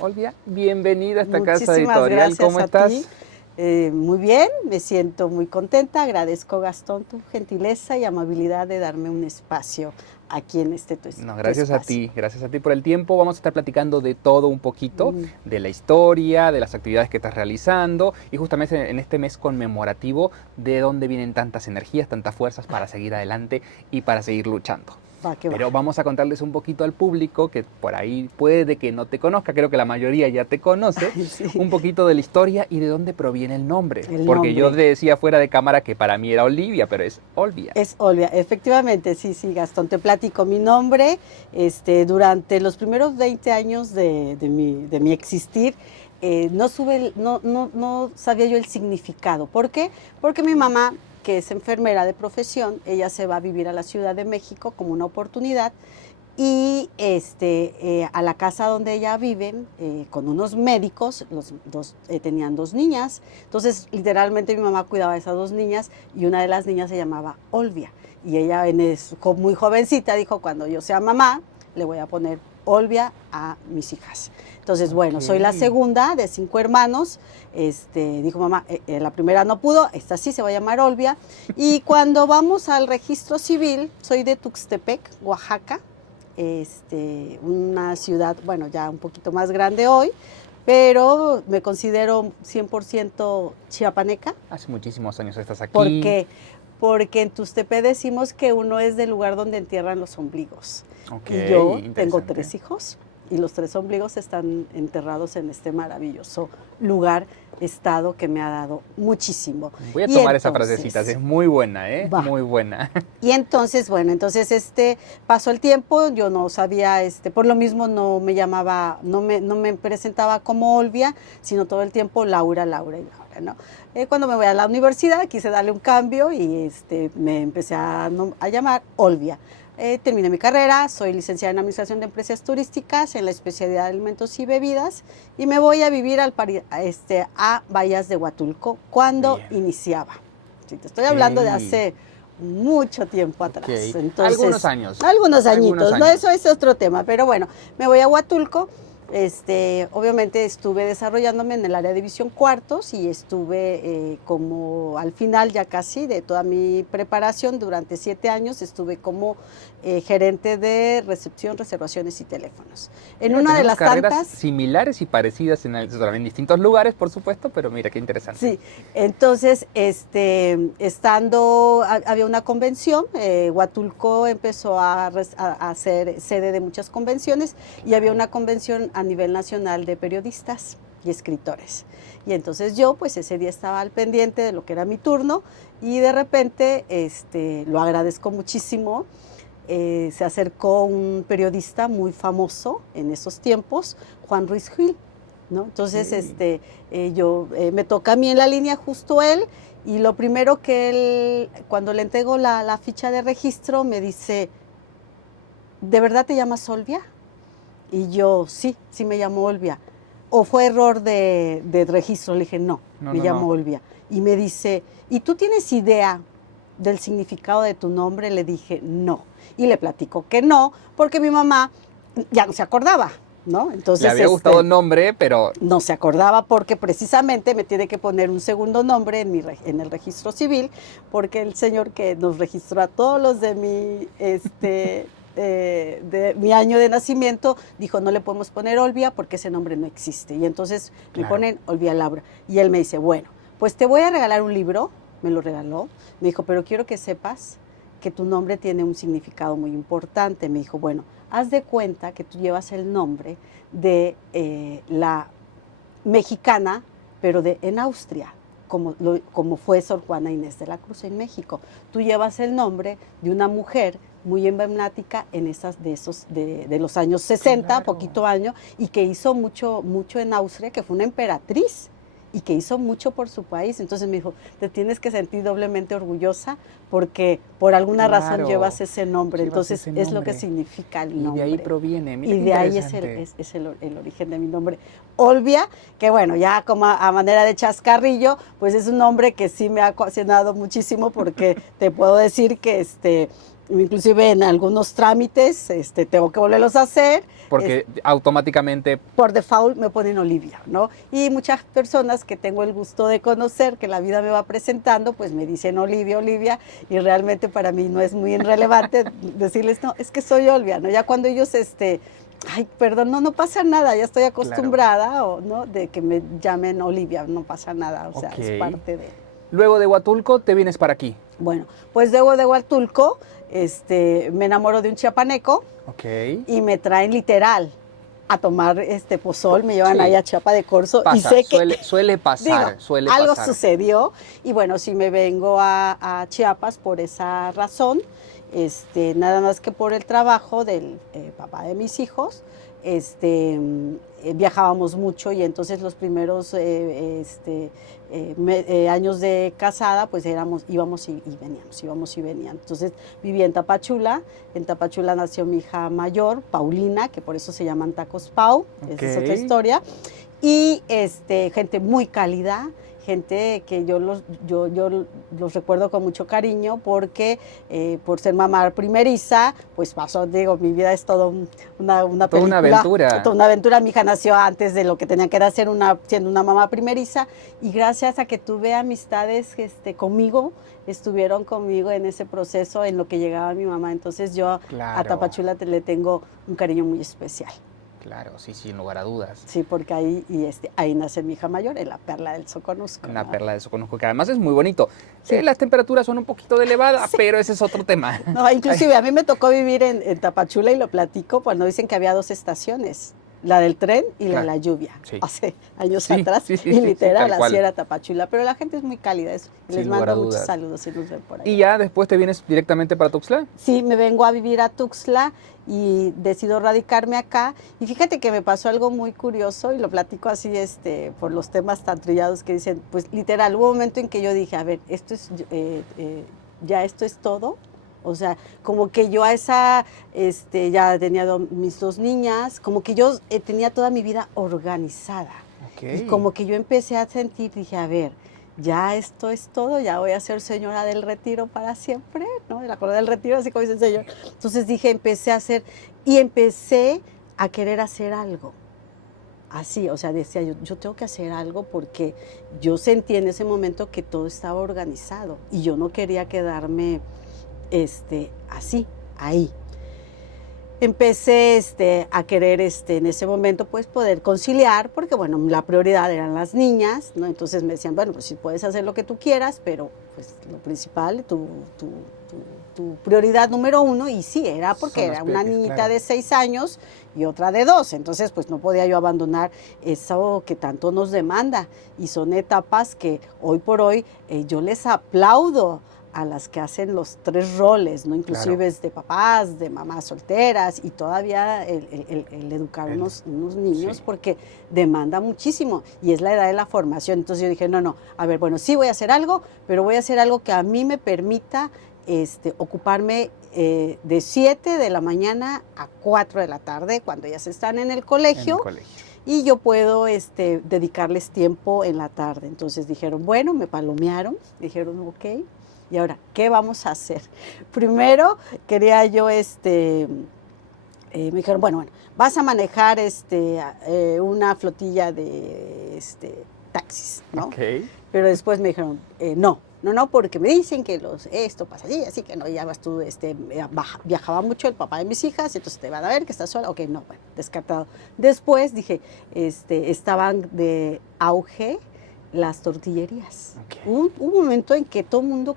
Olvia, bienvenida a esta casa Muchísimas editorial. gracias ¿Cómo a estás? ti. Muy bien, me siento muy contenta. Agradezco, Gastón, tu gentileza y amabilidad de darme un espacio aquí en No, tu gracias a espacio. ti, gracias a ti por el tiempo. Vamos a estar platicando de todo un poquito, Mm. de la historia, de las actividades que estás realizando y justamente en este mes conmemorativo de dónde vienen tantas energías, tantas fuerzas para seguir adelante y para seguir luchando. Va que va. Pero vamos a contarles un poquito al público que por ahí puede que no te conozca, creo que la mayoría ya te conoce, Sí, un poquito de la historia y de dónde proviene el nombre. el Porque yo nombre. te decía fuera de cámara que para mí era Olivia, pero es Olvia. Es Olvia, efectivamente, sí, sí, Gastón, te platico mi nombre. Durante los primeros 20 años de mi existir, no sabía yo el significado. ¿Por qué? Porque mi mamá, que es enfermera de profesión, ella se va a vivir a la Ciudad de México como una oportunidad y a la casa donde ella vive, con unos médicos, tenían dos niñas. Entonces, literalmente mi mamá cuidaba de esas dos niñas y una de las niñas se llamaba Olvia. Y ella, muy jovencita, dijo, cuando yo sea mamá, le voy a poner Olvia a mis hijas. Entonces, bueno, soy la segunda de 5 hermanos. Dijo mamá, la primera no pudo, esta sí se va a llamar Olvia. Y cuando vamos al registro civil, soy de Tuxtepec, Oaxaca, una ciudad, bueno, ya un poquito más grande hoy, pero me considero 100% chiapaneca. Hace muchísimos años estás ¿Por aquí. qué? Porque en Tuxtepec decimos que uno es del lugar donde entierran los ombligos. Ok, Y yo tengo interesante. 3 hijos y los 3 ombligos están enterrados en este maravilloso lugar, estado que me ha dado muchísimo. Voy a Y tomar esa frasecita, entonces, es muy buena, ¿eh? va. Muy buena. Y entonces, bueno, pasó el tiempo, yo no sabía, por lo mismo no me llamaba, no me presentaba como Olvia, sino todo el tiempo Laura, Laura y Laura, ¿no? Cuando me voy a la universidad quise darle un cambio y me empecé a llamar Olvia. Terminé mi carrera, soy licenciada en Administración de Empresas Turísticas en la especialidad de Alimentos y Bebidas y me voy a vivir a Bahías de Huatulco cuando Bien. iniciaba. Sí, te estoy hablando de Ok. hace mucho tiempo atrás. Ok. Entonces, Algunos años. algunos Algunos añitos, ¿no? años. Eso es otro tema, pero bueno, me voy a Huatulco. Obviamente estuve desarrollándome en el área de visión cuartos y estuve como al final ya casi de toda mi preparación, durante 7 años estuve como gerente de recepción, reservaciones y teléfonos. En Mira, una de tenemos las carreras tantas, similares y parecidas en distintos lugares, por supuesto, pero mira qué interesante. sí, entonces, había una convención, Huatulco empezó a ser sede de muchas convenciones y había una convención a nivel nacional de periodistas y escritores. Y entonces yo, pues ese día estaba al pendiente de lo que era mi turno y de repente, lo agradezco muchísimo, se acercó un periodista muy famoso en esos tiempos, Juan Ruiz Gil, ¿no? Entonces, Okay. me toca a mí en la línea justo él y lo primero que él, cuando le entrego la ficha de registro, me dice, ¿de verdad te llamas Olvia? Y yo, sí, sí me llamo Olvia. ¿O fue error de registro? Le dije, no, No, me no, llamo no. Olvia. Y me dice, ¿y tú tienes idea del significado de tu nombre? Le dije, no. Y le platico que no, porque mi mamá ya no se acordaba, ¿no? Le Entonces, había gustado el nombre, pero no se acordaba porque precisamente me tiene que poner un segundo nombre en el registro civil, porque el señor que nos registró a todos los de mi año de nacimiento dijo, no le podemos poner Olvia porque ese nombre no existe. Y entonces me claro. ponen Olvia Laura. Y él me dice, bueno, pues te voy a regalar un libro. Me lo regaló. Me dijo, pero quiero que sepas que tu nombre tiene un significado muy importante. Me dijo, bueno, haz de cuenta que tú llevas el nombre de la mexicana, pero en Austria, como fue Sor Juana Inés de la Cruz en México. Tú llevas el nombre de una mujer muy emblemática de los años 60, Claro. poquito año, y que hizo mucho, mucho en Austria, que fue una emperatriz y que hizo mucho por su país. Entonces me dijo, te tienes que sentir doblemente orgullosa porque por alguna razón Claro. llevas ese nombre. Llevas Entonces ese es lo que nombre. significa el Y de ahí nombre. proviene. Mira Y qué de ahí interesante. es el origen de mi nombre. Olvia, que bueno, ya como a manera de chascarrillo, pues es un nombre que sí me ha ocasionado muchísimo porque te puedo decir que inclusive en algunos trámites tengo que volverlos a hacer. Porque automáticamente... Por default me ponen Olivia, ¿no? Y muchas personas que tengo el gusto de conocer, que la vida me va presentando, pues me dicen Olivia, Olivia, y realmente para mí no es muy irrelevante decirles, no, es que soy Olivia, ¿no? Ya cuando ellos, ay, perdón, no pasa nada, ya estoy acostumbrada, claro. O, ¿no? De que me llamen Olivia, no pasa nada, o sea, es parte de... Luego de Huatulco, te vienes para aquí. Bueno, pues luego de Huatulco, me enamoro de un chiapaneco. Y me traen literal a tomar pozol, me llevan ahí a Chiapa de Corzo. Pasa, y sé que suele pasar, digo, algo sucedió. Y bueno, sí me vengo a Chiapas por esa razón. Nada más que por el trabajo del papá de mis hijos. Viajábamos mucho y entonces los primeros años de casada pues íbamos y veníamos. Entonces viví en Tapachula nació mi hija mayor, Paulina, que por eso se llaman tacos Pau, esa es otra historia, y gente muy cálida, gente que yo los recuerdo con mucho cariño porque por ser mamá primeriza, pues pasó, digo, mi vida es todo una película. Toda una aventura. Toda una aventura. Mi hija nació antes de lo que tenía que hacer siendo una mamá primeriza y gracias a que tuve amistades conmigo, estuvieron conmigo en ese proceso en lo que llegaba mi mamá. Entonces yo a Tapachula le tengo un cariño muy especial. Claro, sí, sin lugar a dudas. Sí, porque ahí nace mi hija mayor, en la Perla del Soconusco. En la Perla del Soconusco, que además es muy bonito. Sí. Las temperaturas son un poquito elevadas, pero ese es otro tema. No, inclusive a mí me tocó vivir en Tapachula y lo platico cuando dicen que había 2 estaciones. La del tren y la de la lluvia, hace años atrás, y literal, así era Tapachula, pero la gente es muy cálida, les mando muchos saludos si nos ven por ahí. ¿Y ya después te vienes directamente para Tuxtla? Sí, me vengo a vivir a Tuxtla y decido radicarme acá, y fíjate que me pasó algo muy curioso, y lo platico así por los temas tan trillados que dicen, pues literal, hubo un momento en que yo dije, a ver, esto es todo. O sea, como que yo a esa, ya tenía mis 2 niñas, como que yo tenía toda mi vida organizada. Y como que yo empecé a sentir, dije, a ver, ya esto es todo, ya voy a ser señora del retiro para siempre, ¿no? La corona del retiro, así como dice el señor. Entonces dije, empecé a querer hacer algo. Así, o sea, decía yo tengo que hacer algo porque yo sentí en ese momento que todo estaba organizado y yo no quería quedarme así, ahí. Empecé a querer en ese momento pues poder conciliar, porque bueno, la prioridad eran las niñas, ¿no? Entonces me decían, bueno, pues sí puedes hacer lo que tú quieras, pero pues lo principal, tu prioridad número 1, y sí, era porque era una niñita de 6 años y otra de 2, entonces pues no podía yo abandonar eso que tanto nos demanda, y son etapas que hoy por hoy yo les aplaudo a las que hacen los 3 roles, ¿no? Inclusive de papás, de mamás solteras, y todavía el educar unos niños, porque demanda muchísimo, y es la edad de la formación. Entonces yo dije, no, a ver, bueno, sí voy a hacer algo, pero voy a hacer algo que a mí me permita ocuparme de 7 de la mañana a 4 de la tarde, cuando ellas están en el colegio. Y yo puedo dedicarles tiempo en la tarde. Entonces dijeron, bueno, me palomearon, dijeron, ok. Y ahora, ¿qué vamos a hacer? Primero, quería yo, me dijeron, bueno, vas a manejar una flotilla de taxis, ¿no? Okay. Pero después me dijeron, no, porque me dicen que esto pasa así que no, ya vas tú, viajaba mucho el papá de mis hijas, entonces te van a ver que estás sola. Ok, no, bueno, descartado. Después dije, estaban de auge las tortillerías. Hubo un momento en que todo el mundo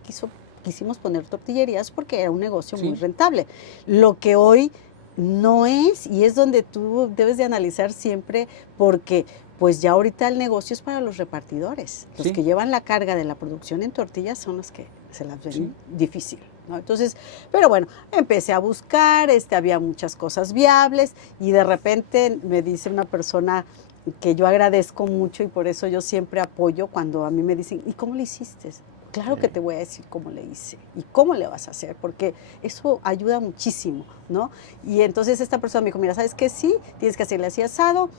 quisimos poner tortillerías porque era un negocio muy rentable. Lo que hoy no es, y es donde tú debes de analizar siempre, porque pues ya ahorita el negocio es para los repartidores. Los que llevan la carga de la producción en tortillas son los que se las ven difícil, ¿no? Entonces, pero bueno, empecé a buscar, había muchas cosas viables, y de repente me dice una persona que yo agradezco mucho, y por eso yo siempre apoyo cuando a mí me dicen, ¿y cómo le hiciste? Claro que te voy a decir cómo le hice y cómo le vas a hacer, porque eso ayuda muchísimo, ¿no? Y entonces esta persona me dijo, mira, ¿sabes qué? Sí, tienes que hacerle así asado.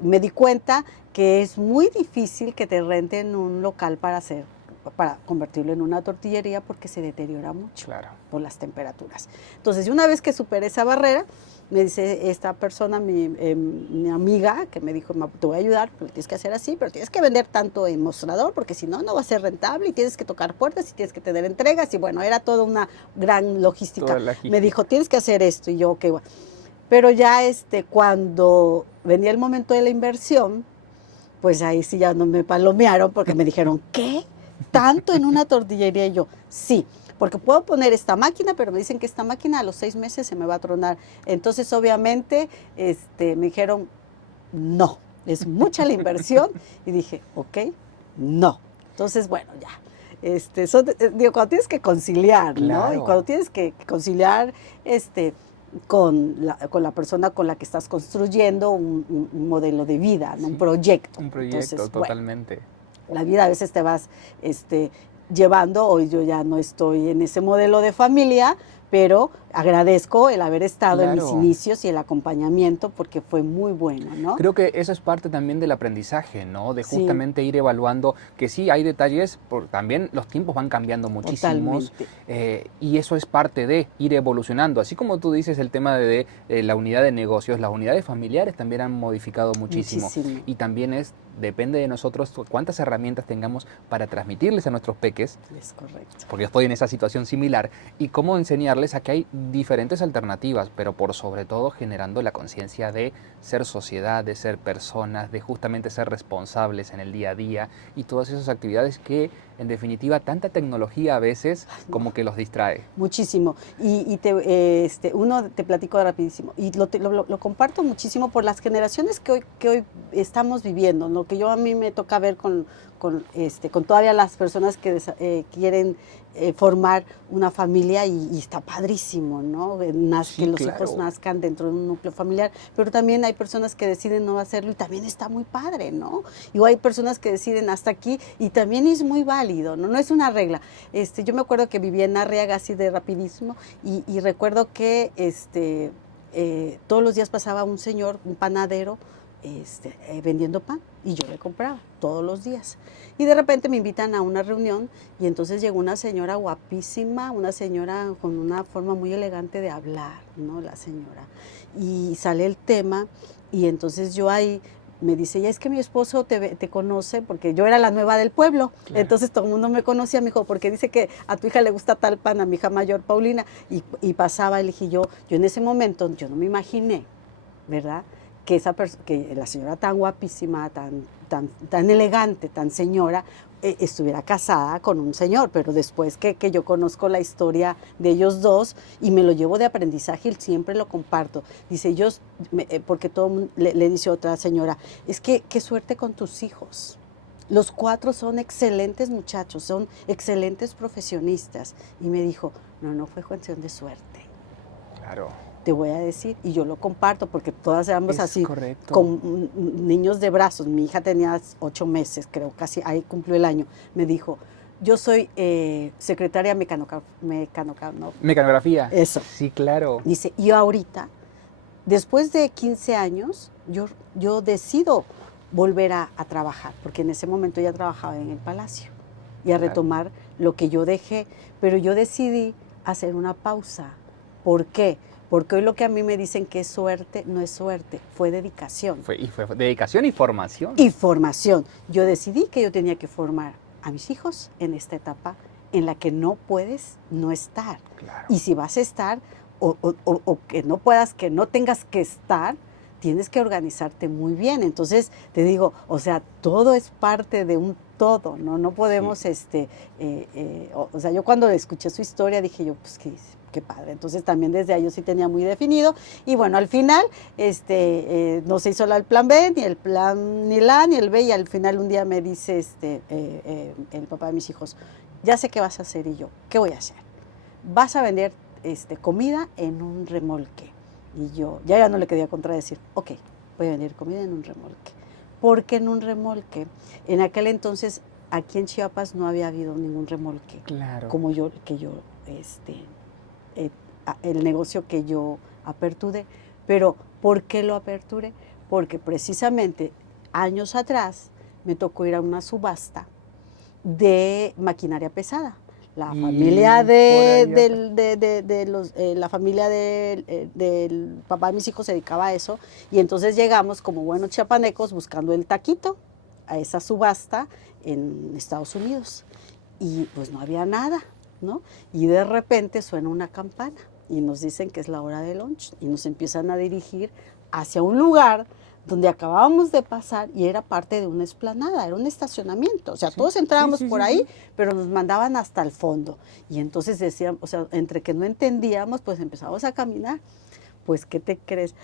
Me di cuenta que es muy difícil que te renten un local para hacer para convertirlo en una tortillería porque se deteriora mucho Claro. por las temperaturas. Entonces, una vez que superé esa barrera, me dice esta persona, mi amiga, que me dijo, te voy a ayudar, pero tienes que hacer así, pero tienes que vender tanto en mostrador, porque si no, no va a ser rentable, y tienes que tocar puertas, y tienes que tener entregas, y bueno, era toda una gran logística. Toda la logística. Me dijo, tienes que hacer esto, y yo, ok, bueno. Pero ya cuando venía el momento de la inversión, pues ahí sí ya no me palomearon, porque me dijeron, ¿qué? ¿Tanto en una tortillería? Y yo, sí, porque puedo poner esta máquina, pero me dicen que esta máquina a los 6 meses se me va a tronar. Entonces, obviamente, me dijeron, no, es mucha la inversión. Y dije, ok, no. Entonces, bueno, ya. Digo, cuando tienes que conciliar, Claro. ¿no? Y cuando tienes que conciliar, con la persona con la que estás construyendo un modelo de vida, ¿no? Sí, un proyecto. un proyecto, Entonces, totalmente. Bueno, la vida a veces te vas llevando, hoy yo ya no estoy en ese modelo de familia, pero agradezco el haber estado en mis Claro. inicios y el acompañamiento porque fue muy bueno, ¿no? Creo que eso es parte también del aprendizaje, ¿no? De Sí. justamente ir evaluando que sí, hay detalles, también los tiempos van cambiando muchísimos. Y eso es parte de ir evolucionando. Así como tú dices el tema de la unidad de negocios, las unidades familiares también han modificado muchísimo. Y también depende de nosotros cuántas herramientas tengamos para transmitirles a nuestros peques. Es correcto. Porque yo estoy en esa situación similar. Y cómo enseñarles a que hay diferentes alternativas, pero por sobre todo generando la conciencia de ser sociedad, de ser personas, de justamente ser responsables en el día a día y todas esas actividades que, en definitiva, tanta tecnología a veces como que los distrae. Muchísimo. Uno te platico rapidísimo. Y lo comparto muchísimo por las generaciones que hoy estamos viviendo, lo que a mí me toca ver con todavía las personas que quieren formar una familia y está padrísimo, ¿no? Sí, que los claro. hijos nazcan dentro de un núcleo familiar, pero también hay personas que deciden no hacerlo y también está muy padre, ¿no? Y hay personas que deciden hasta aquí y también es muy válido, ¿no? No es una regla. Yo me acuerdo que vivía en Arriaga así de rapidísimo y recuerdo que todos los días pasaba un señor, un panadero, vendiendo pan y yo le compraba todos los días. Y de repente me invitan a una reunión y entonces llegó una señora guapísima, una señora con una forma muy elegante de hablar, ¿no? La señora. Y sale el tema y entonces yo ahí me dice, ya es que mi esposo te conoce, porque yo era la nueva del pueblo, claro. Entonces todo el mundo me conocía, me dijo, porque dice que a tu hija le gusta tal pan, a mi hija mayor, Paulina, y pasaba, y le dije, yo en ese momento, yo no me imaginé, ¿verdad?, que la señora tan guapísima, tan elegante, tan señora, estuviera casada con un señor, pero después que yo conozco la historia de ellos dos y me lo llevo de aprendizaje y siempre lo comparto. Dice, porque todo el mundo le dice otra señora, es que qué suerte con tus hijos. Los 4 son excelentes muchachos, son excelentes profesionistas. Y me dijo, no fue cuestión de suerte. Claro. Te voy a decir, y yo lo comparto porque todas éramos así, correcto. con niños de brazos. Mi hija tenía 8 meses, creo, casi ahí cumplió el año. Me dijo, yo soy secretaria mecanografía. Eso. Sí, claro. Dice, y ahorita, después de 15 años, yo decido volver a trabajar, porque en ese momento ya trabajaba en el Palacio, y a retomar lo que yo dejé, pero yo decidí hacer una pausa. ¿Por qué? Porque hoy lo que a mí me dicen que es suerte, no es suerte, fue dedicación. Fue dedicación y formación. Y formación. Yo decidí que yo tenía que formar a mis hijos en esta etapa en la que no puedes no estar. Claro. Y si vas a estar, o que no puedas, que no tengas que estar, tienes que organizarte muy bien. Entonces, te digo, o sea, todo es parte de un todo, ¿no? No podemos, sí. O sea, yo cuando escuché su historia dije yo, pues, qué padre. Entonces también desde ahí yo sí tenía muy definido. Y bueno, al final no se hizo el plan B, ni el plan ni la A, ni el B. Y al final un día me dice el papá de mis hijos, ya sé qué vas a hacer. Y yo, ¿qué voy a hacer? Vas a vender comida en un remolque. Y yo ya no le quería contradecir, ok, voy a vender comida en un remolque. Porque en un remolque, en aquel entonces, aquí en Chiapas no había habido ningún remolque. Claro. Como el negocio que yo aperturé. Pero, ¿por qué lo aperturé? Porque precisamente años atrás me tocó ir a una subasta de maquinaria pesada. La Y familia por ahí la familia del papá de mis hijos se dedicaba a eso, y entonces llegamos como buenos chiapanecos buscando el taquito a esa subasta en Estados Unidos, y pues no había nada, ¿no? Y de repente suena una campana y nos dicen que es la hora de lunch, y nos empiezan a dirigir hacia un lugar donde acabábamos de pasar, y era parte de una explanada, era un estacionamiento. O sea, todos entrábamos por ahí, pero nos mandaban hasta el fondo. Y entonces decían, o sea, entre que no entendíamos, pues empezamos a caminar. Pues, ¿qué te crees?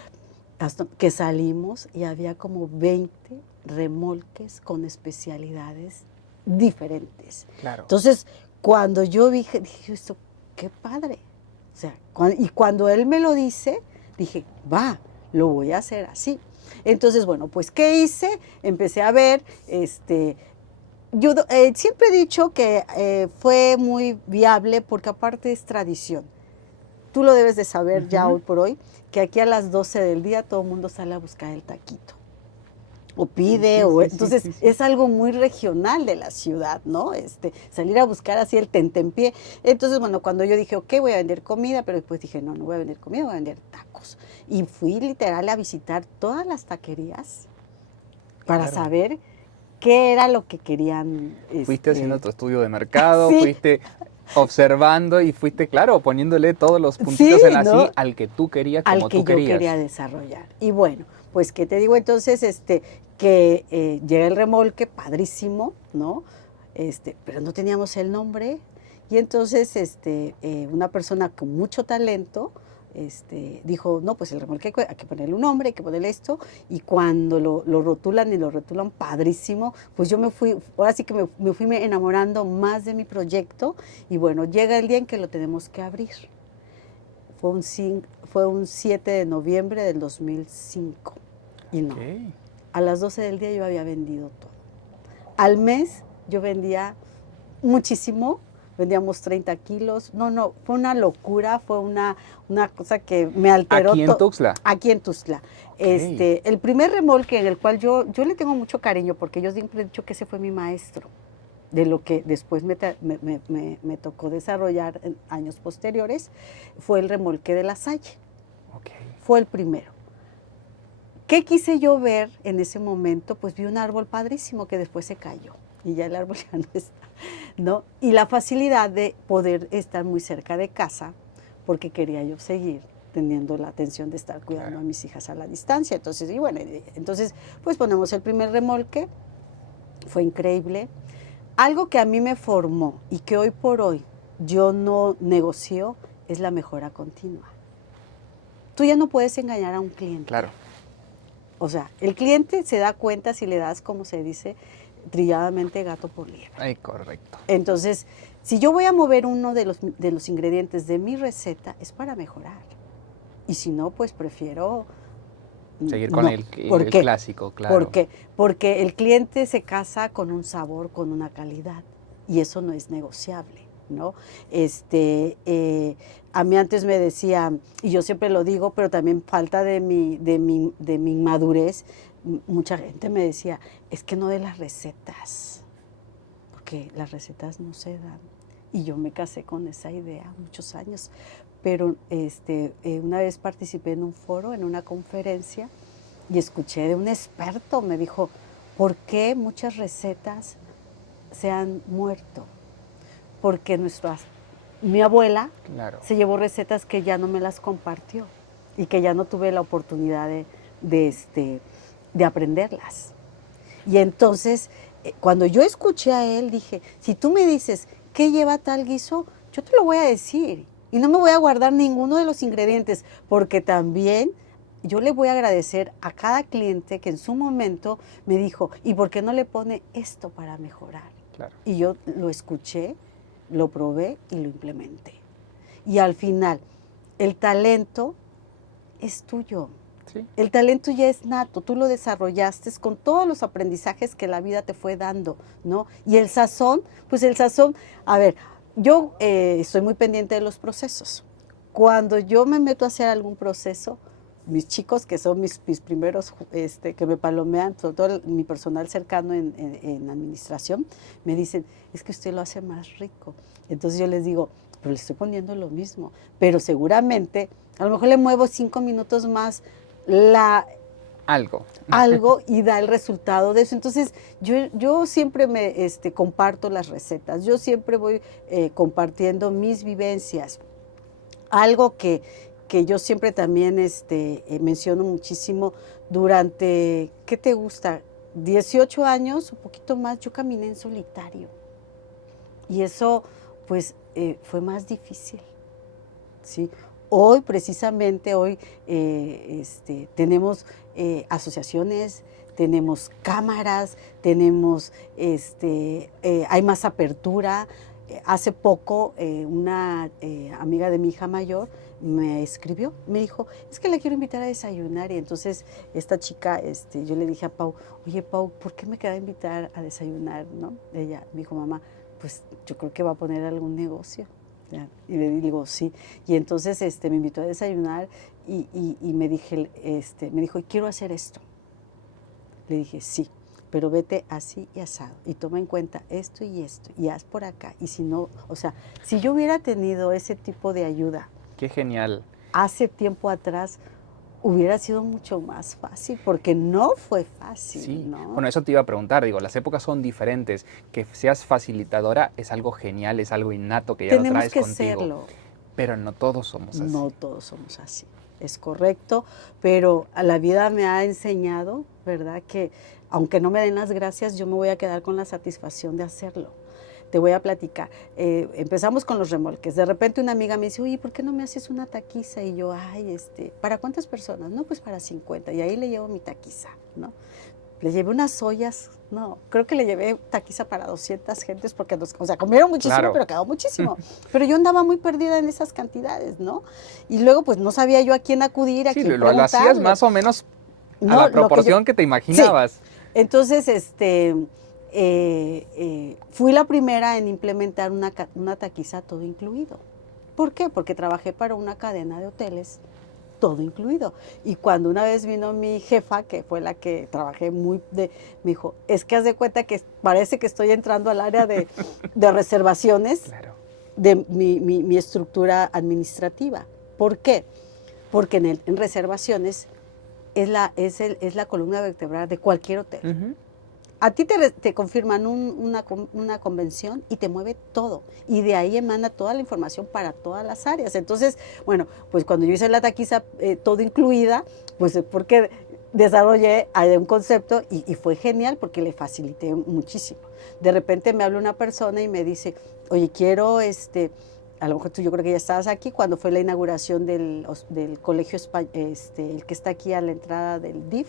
Hasta que salimos y había como 20 remolques con especialidades diferentes. Claro. Entonces, cuando yo dije esto, qué padre. O sea, y cuando él me lo dice, dije, va, lo voy a hacer así. Entonces, bueno, pues, ¿qué hice? Empecé a ver, yo siempre he dicho que fue muy viable porque aparte es tradición. Tú lo debes de saber ya hoy por hoy, que aquí a las 12 del día todo el mundo sale a buscar el taquito. O pide, entonces es algo muy regional de la ciudad, ¿no? Salir a buscar así el tentempié. Entonces, bueno, cuando yo dije, ok, voy a vender comida, pero después dije, no voy a vender comida, voy a vender tacos. Y fui literal a visitar todas las taquerías para saber qué era lo que querían. Fuiste haciendo tu estudio de mercado, fuiste observando y fuiste, claro, poniéndole todos los puntitos en la silla al que tú querías, como tú querías. Al que yo quería desarrollar. Y bueno, pues, ¿qué te digo? Entonces, que llega el remolque, padrísimo, ¿no? Pero no teníamos el nombre. Y entonces, una persona con mucho talento, dijo, no, pues el remolque hay que ponerle un nombre, hay que ponerle esto, y cuando lo rotulan y lo rotulan padrísimo, pues yo me fui, ahora sí que me fui enamorando más de mi proyecto, y bueno, llega el día en que lo tenemos que abrir. Fue un 7 de noviembre del 2005, y no, a las 12 del día yo había vendido todo. Al mes yo vendía muchísimo, vendíamos 30 kilos. No, fue una locura, fue una cosa que me alteró. ¿Aquí en Tuxtla? Aquí en Tuxtla. El primer remolque en el cual yo le tengo mucho cariño, porque yo siempre he dicho que ese fue mi maestro, de lo que después me tocó desarrollar en años posteriores, fue el remolque de La Salle. Fue el primero. ¿Qué quise yo ver en ese momento? Pues vi un árbol padrísimo que después se cayó y ya el árbol ya no está, ¿no? Y la facilidad de poder estar muy cerca de casa, porque quería yo seguir teniendo la atención de estar cuidando a mis hijas a la distancia. Entonces, y bueno, pues ponemos el primer remolque, fue increíble. Algo que a mí me formó y que hoy por hoy yo no negocio es la mejora continua. Tú ya no puedes engañar a un cliente. Claro. O sea, el cliente se da cuenta si le das, como se dice, trilladamente gato por liebre. Ay, correcto. Entonces, si yo voy a mover uno de los ingredientes de mi receta, es para mejorar. Y si no, pues prefiero seguir con el clásico, claro. ¿Por qué? Porque el cliente se casa con un sabor, con una calidad, y eso no es negociable, ¿no? A mí antes me decía, y yo siempre lo digo, pero también falta de mi madurez, mucha gente me decía, es que no de las recetas, porque las recetas no se dan. Y yo me casé con esa idea muchos años. Pero una vez participé en un foro, en una conferencia, y escuché de un experto, me dijo, ¿por qué muchas recetas se han muerto? Porque mi abuela se llevó recetas que ya no me las compartió y que ya no tuve la oportunidad de aprenderlas. Y entonces, cuando yo escuché a él, dije, si tú me dices, ¿qué lleva tal guiso? Yo te lo voy a decir. Y no me voy a guardar ninguno de los ingredientes, porque también yo le voy a agradecer a cada cliente que en su momento me dijo, ¿y por qué no le pone esto para mejorar? Claro. Y yo lo escuché, lo probé y lo implementé. Y al final, el talento es tuyo. ¿Sí? El talento ya es nato, tú lo desarrollaste con todos los aprendizajes que la vida te fue dando, ¿no? Y el sazón, pues el sazón, a ver, yo estoy muy pendiente de los procesos. Cuando yo me meto a hacer algún proceso, mis chicos, que son mis primeros que me palomean, sobre todo mi personal cercano en administración, me dicen, es que usted lo hace más rico. Entonces yo les digo, pero le estoy poniendo lo mismo, pero seguramente, a lo mejor le muevo 5 minutos más algo y da el resultado de eso. Entonces, yo siempre comparto las recetas, yo siempre voy compartiendo mis vivencias. Algo que yo siempre también menciono muchísimo durante, ¿qué te gusta? 18 años, un poquito más, yo caminé en solitario. Y eso, pues, fue más difícil, ¿sí? Hoy, precisamente, tenemos asociaciones, tenemos cámaras, tenemos, hay más apertura. Hace poco, una amiga de mi hija mayor me escribió, me dijo, es que la quiero invitar a desayunar. Y entonces esta chica, yo le dije a Pau, oye Pau, ¿por qué me queda a invitar a desayunar? ¿No? Ella me dijo, mamá, pues yo creo que va a poner algún negocio. Y le digo, sí. Y entonces me invitó a desayunar y me dijo, quiero hacer esto. Le dije, sí, pero vete así y asado. Y toma en cuenta esto, y haz por acá. Y si no, o sea, si yo hubiera tenido ese tipo de ayuda. ¡Qué genial! Hace tiempo atrás, hubiera sido mucho más fácil, porque no fue fácil, sí, ¿no? Bueno, eso te iba a preguntar, digo, las épocas son diferentes, que seas facilitadora es algo genial, es algo innato que ya lo traes contigo. Tenemos que serlo. Pero no todos somos así. No todos somos así, es correcto, pero a la vida me ha enseñado, ¿verdad?, que aunque no me den las gracias, yo me voy a quedar con la satisfacción de hacerlo. Te voy a platicar. Empezamos con los remolques. De repente una amiga me dice, oye, ¿por qué no me haces una taquiza? Y yo, ay, ¿para cuántas personas? No, pues para 50. Y ahí le llevo mi taquiza, ¿no? Le llevé unas ollas, no, creo que le llevé taquiza para 200 gentes porque comieron muchísimo, claro, pero quedó muchísimo. Pero yo andaba muy perdida en esas cantidades, ¿no? Y luego pues no sabía yo a quién acudir, a quién preguntarle. Lo hacías más o menos a la proporción que te imaginabas. Sí. Entonces, fui la primera en implementar una taquiza todo incluido. ¿Por qué? Porque trabajé para una cadena de hoteles, todo incluido. Y cuando una vez vino mi jefa, que fue la que trabajé me dijo, es que haz de cuenta que parece que estoy entrando al área de reservaciones, claro, de mi estructura administrativa. ¿Por qué? Porque en reservaciones es la columna vertebral de cualquier hotel. Uh-huh. A ti te confirman una convención y te mueve todo. Y de ahí emana toda la información para todas las áreas. Entonces, bueno, pues cuando yo hice la taquiza todo incluida, pues es porque desarrollé un concepto y fue genial porque le facilité muchísimo. De repente me habla una persona y me dice, oye, quiero, a lo mejor yo creo que ya estabas aquí cuando fue la inauguración del colegio, el que está aquí a la entrada del DIF,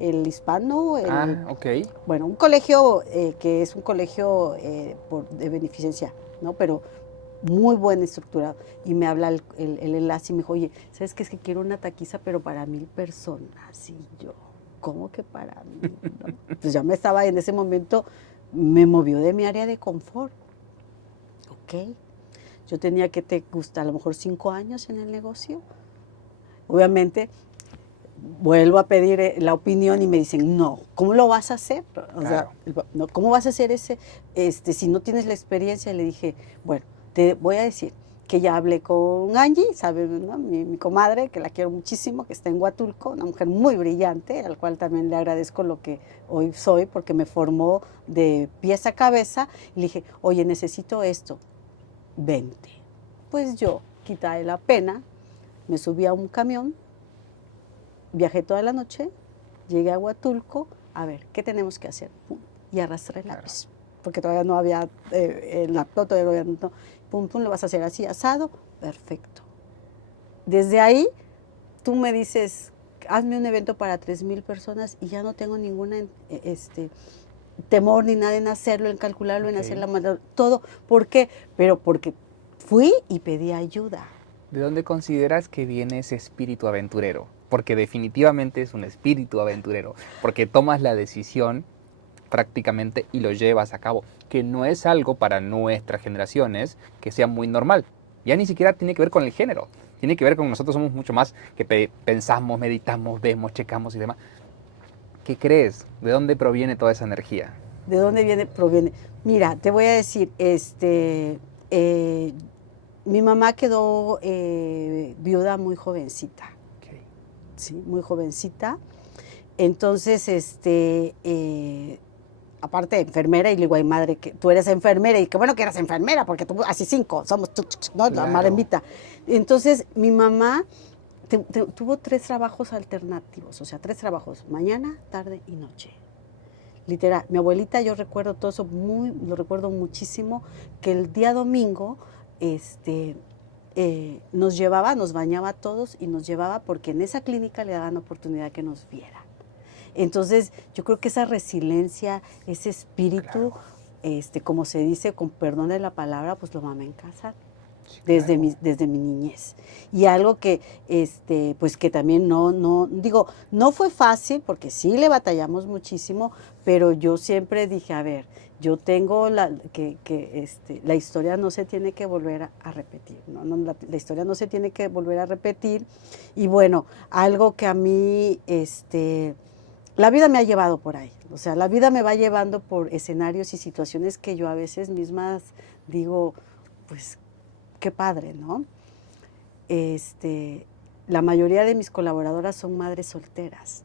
el hispano. Okay. Bueno, un colegio que es un colegio de beneficencia, ¿no? Pero muy buen estructurado. Y me habla el enlace y me dijo, oye, ¿sabes qué? Es que quiero una taquiza, pero para 1000 personas. Y yo, ¿cómo que para mí? ¿No? Pues ya me estaba en ese momento, me movió de mi área de confort. Ok. Yo tenía que te gusta a lo mejor 5 años en el negocio. Obviamente, vuelvo a pedir la opinión y me dicen, no, ¿cómo lo vas a hacer? O sea, no, ¿cómo vas a hacer si no tienes la experiencia? Le dije, bueno, te voy a decir que ya hablé con Angie, ¿sabes? ¿No? Mi comadre, que la quiero muchísimo, que está en Huatulco, una mujer muy brillante, al cual también le agradezco lo que hoy soy, porque me formó de pies a cabeza. Y le dije, oye, necesito esto, vente. Pues yo, quité la pena, me subí a un camión, viajé toda la noche, llegué a Huatulco, a ver, ¿qué tenemos que hacer? Pum, y arrastré el lápiz, porque todavía no había, el laptop todavía no, pum, pum, lo vas a hacer así, asado, perfecto. Desde ahí, tú me dices, hazme un evento para 3000 personas y ya no tengo ninguna temor ni nada en hacerlo, en calcularlo, en hacer todo. ¿Por qué? Pero porque fui y pedí ayuda. ¿De dónde consideras que viene ese espíritu aventurero? Porque definitivamente es un espíritu aventurero, porque tomas la decisión prácticamente y lo llevas a cabo, que no es algo para nuestras generaciones que sea muy normal. Ya ni siquiera tiene que ver con el género, tiene que ver con nosotros, somos mucho más que pensamos, meditamos, vemos, checamos y demás. ¿Qué crees? ¿De dónde proviene toda esa energía? ¿De dónde proviene? Mira, te voy a decir, mi mamá quedó viuda muy jovencita. Okay. Sí, muy jovencita. Entonces, aparte de enfermera, y le digo, ay madre, que tú eres enfermera, y qué bueno que eras enfermera, porque tú, así 5, somos, ¿no? La Claro. marembita. Entonces, mi mamá tuvo 3 trabajos alternativos, o sea, 3 trabajos, mañana, tarde y noche. Literal, mi abuelita, yo recuerdo todo eso, lo recuerdo muchísimo, que el día domingo, nos llevaba, nos bañaba a todos y nos llevaba porque en esa clínica le daban oportunidad que nos viera. Entonces, yo creo que esa resiliencia, ese espíritu, claro, como se dice, con perdón de la palabra, pues lo mamé en casa. Sí, claro. Desde mi niñez. Y algo que, pues que también no fue fácil, porque sí le batallamos muchísimo, pero yo siempre dije, a ver, yo tengo la historia no se tiene que volver a repetir, ¿no? La historia no se tiene que volver a repetir. Y bueno, algo que a mí, la vida me ha llevado por ahí. O sea, la vida me va llevando por escenarios y situaciones que yo a veces mismas digo, pues, qué padre, ¿no? La mayoría de mis colaboradoras son madres solteras.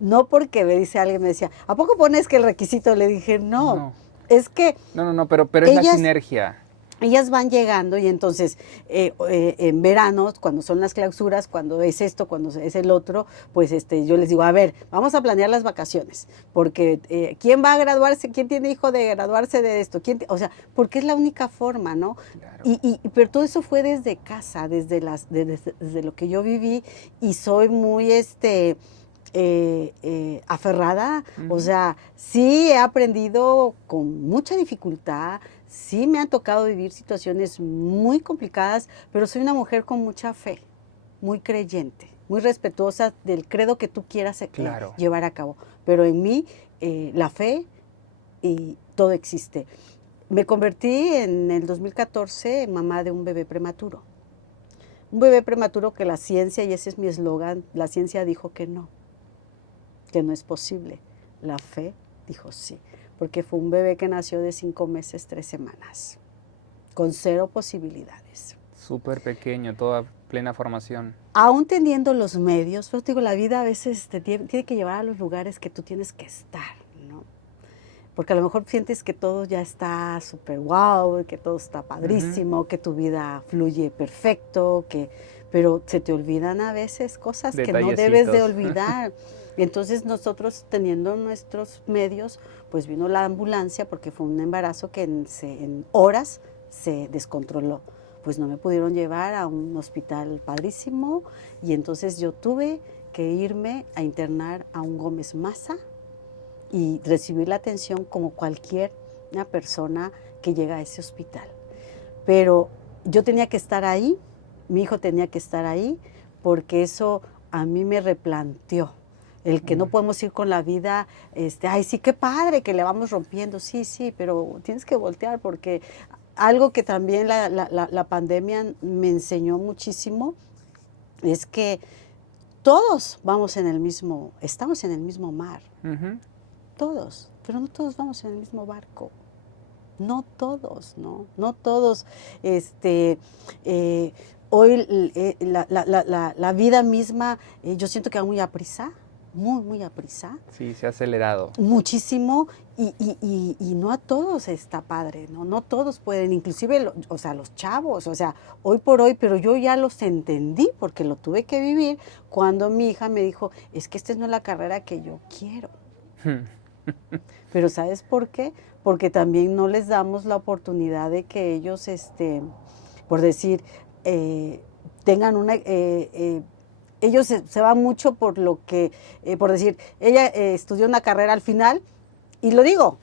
No porque me dice alguien, me decía, ¿a poco pones que el requisito? Le dije, no. Es que... No, pero es la sinergia. Ellas van llegando y entonces en verano, cuando son las clausuras, cuando es esto, cuando es el otro, pues yo les digo, a ver, vamos a planear las vacaciones, porque ¿quién va a graduarse? ¿Quién tiene hijo de graduarse de esto? O sea, porque es la única forma, ¿no? Claro. Pero todo eso fue desde casa, desde lo que yo viví, y soy muy aferrada. O sea, sí he aprendido con mucha dificultad. Sí me han tocado vivir situaciones muy complicadas, pero soy una mujer con mucha fe, muy creyente, muy respetuosa del credo que tú quieras claro, llevar a cabo. Pero en mí, la fe y todo existe. Me convertí en el 2014 en mamá de un bebé prematuro. Un bebé prematuro que la ciencia, y ese es mi eslogan, la ciencia dijo que no es posible. La fe dijo sí. Porque fue un bebé que nació de 5 meses, 3 semanas, con 0 posibilidades. Súper pequeño, toda plena formación. Aún teniendo los medios, pues digo, la vida a veces te tiene que llevar a los lugares que tú tienes que estar, ¿no? Porque a lo mejor sientes que todo ya está súper guau, que todo está padrísimo, que tu vida fluye perfecto, pero se te olvidan a veces cosas que no debes de olvidar. Y entonces nosotros, teniendo nuestros medios, pues vino la ambulancia, porque fue un embarazo que en horas se descontroló. Pues no me pudieron llevar a un hospital padrísimo, y entonces yo tuve que irme a internar a un Gómez Maza y recibir la atención como cualquier una persona que llega a ese hospital. Pero yo tenía que estar ahí, mi hijo tenía que estar ahí, porque eso a mí me replanteó. El que no podemos ir con la vida, ay, sí, qué padre, que le vamos rompiendo, sí, pero tienes que voltear, porque algo que también la pandemia me enseñó muchísimo es que todos estamos en el mismo mar, todos, pero no todos vamos en el mismo barco. No todos, ¿no? No todos. Hoy la vida misma, yo siento que va muy aprisa, muy aprisa. Sí, se ha acelerado. Muchísimo, y no a todos está padre, ¿no? No todos pueden, inclusive, o sea, los chavos, o sea, hoy por hoy, pero yo ya los entendí porque lo tuve que vivir cuando mi hija me dijo, es que esta no es la carrera que yo quiero. Pero ¿sabes por qué? Porque también no les damos la oportunidad de que ellos, por decir, tengan una... ellos se van mucho por lo que, por decir, ella estudió una carrera al final, y lo digo,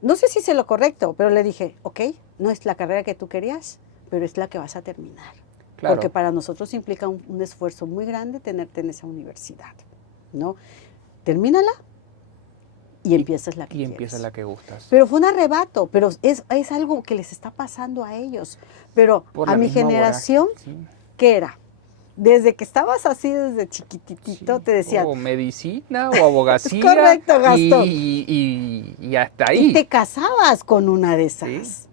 no sé si hice lo correcto, pero le dije, ok, no es la carrera que tú querías, pero es la que vas a terminar. Claro. Porque para nosotros implica un esfuerzo muy grande tenerte en esa universidad, ¿no? Termínala y empiezas la que quieres. Y empiezas la que gustas. Pero fue un arrebato, pero es algo que les está pasando a ellos. Pero a mi generación, ¿qué era? desde que estabas así, desde chiquititito, te decían. O medicina o abogacía. Es correcto, Gastón. Y hasta ahí. Y te casabas con una de esas. Sí.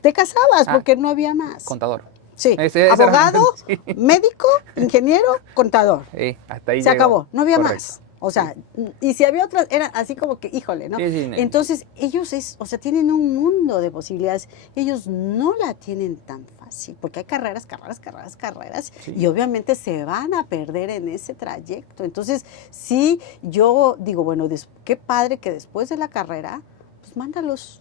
Te casabas porque no había más. Contador. Sí, Ese abogado, sí. médico, ingeniero, contador. Hasta ahí se llegó. acabó, no había Correcto. más. O sea, y si había otras, eran así como que, híjole, ¿no? Sí. Entonces, ellos tienen un mundo de posibilidades. Ellos no la tienen tan fácil, porque hay carreras, Sí. y obviamente se van a perder en ese trayecto. Entonces, sí, yo digo, bueno, qué padre que después de la carrera, pues mándalos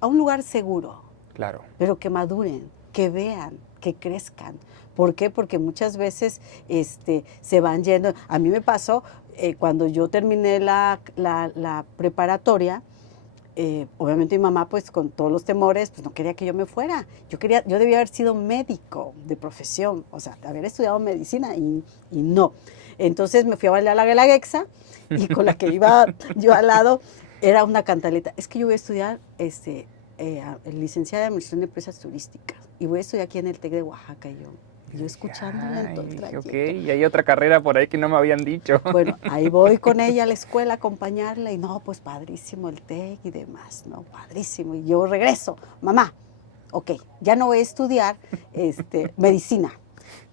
a un lugar seguro. Claro. Pero que maduren, que vean, que crezcan. ¿Por qué? Porque muchas veces se van yendo. A mí me pasó cuando yo terminé la preparatoria, obviamente mi mamá, pues con todos los temores, pues no quería que yo me fuera. Yo debía haber sido médico de profesión, o sea, haber estudiado medicina y no. Entonces me fui a bailar la Guelaguetza y con la que iba yo al lado era una cantaleta. Es que yo voy a estudiar licenciada en Administración de Empresas Turísticas y voy a estudiar aquí en el TEC de Oaxaca. Y yo escuchándola en todo el trayecto. Ok, y hay otra carrera por ahí que no me habían dicho. Bueno, ahí voy con ella a la escuela a acompañarla y no, pues padrísimo el TEC y demás, no, padrísimo. Y yo regreso, mamá, ok, ya no voy a estudiar medicina,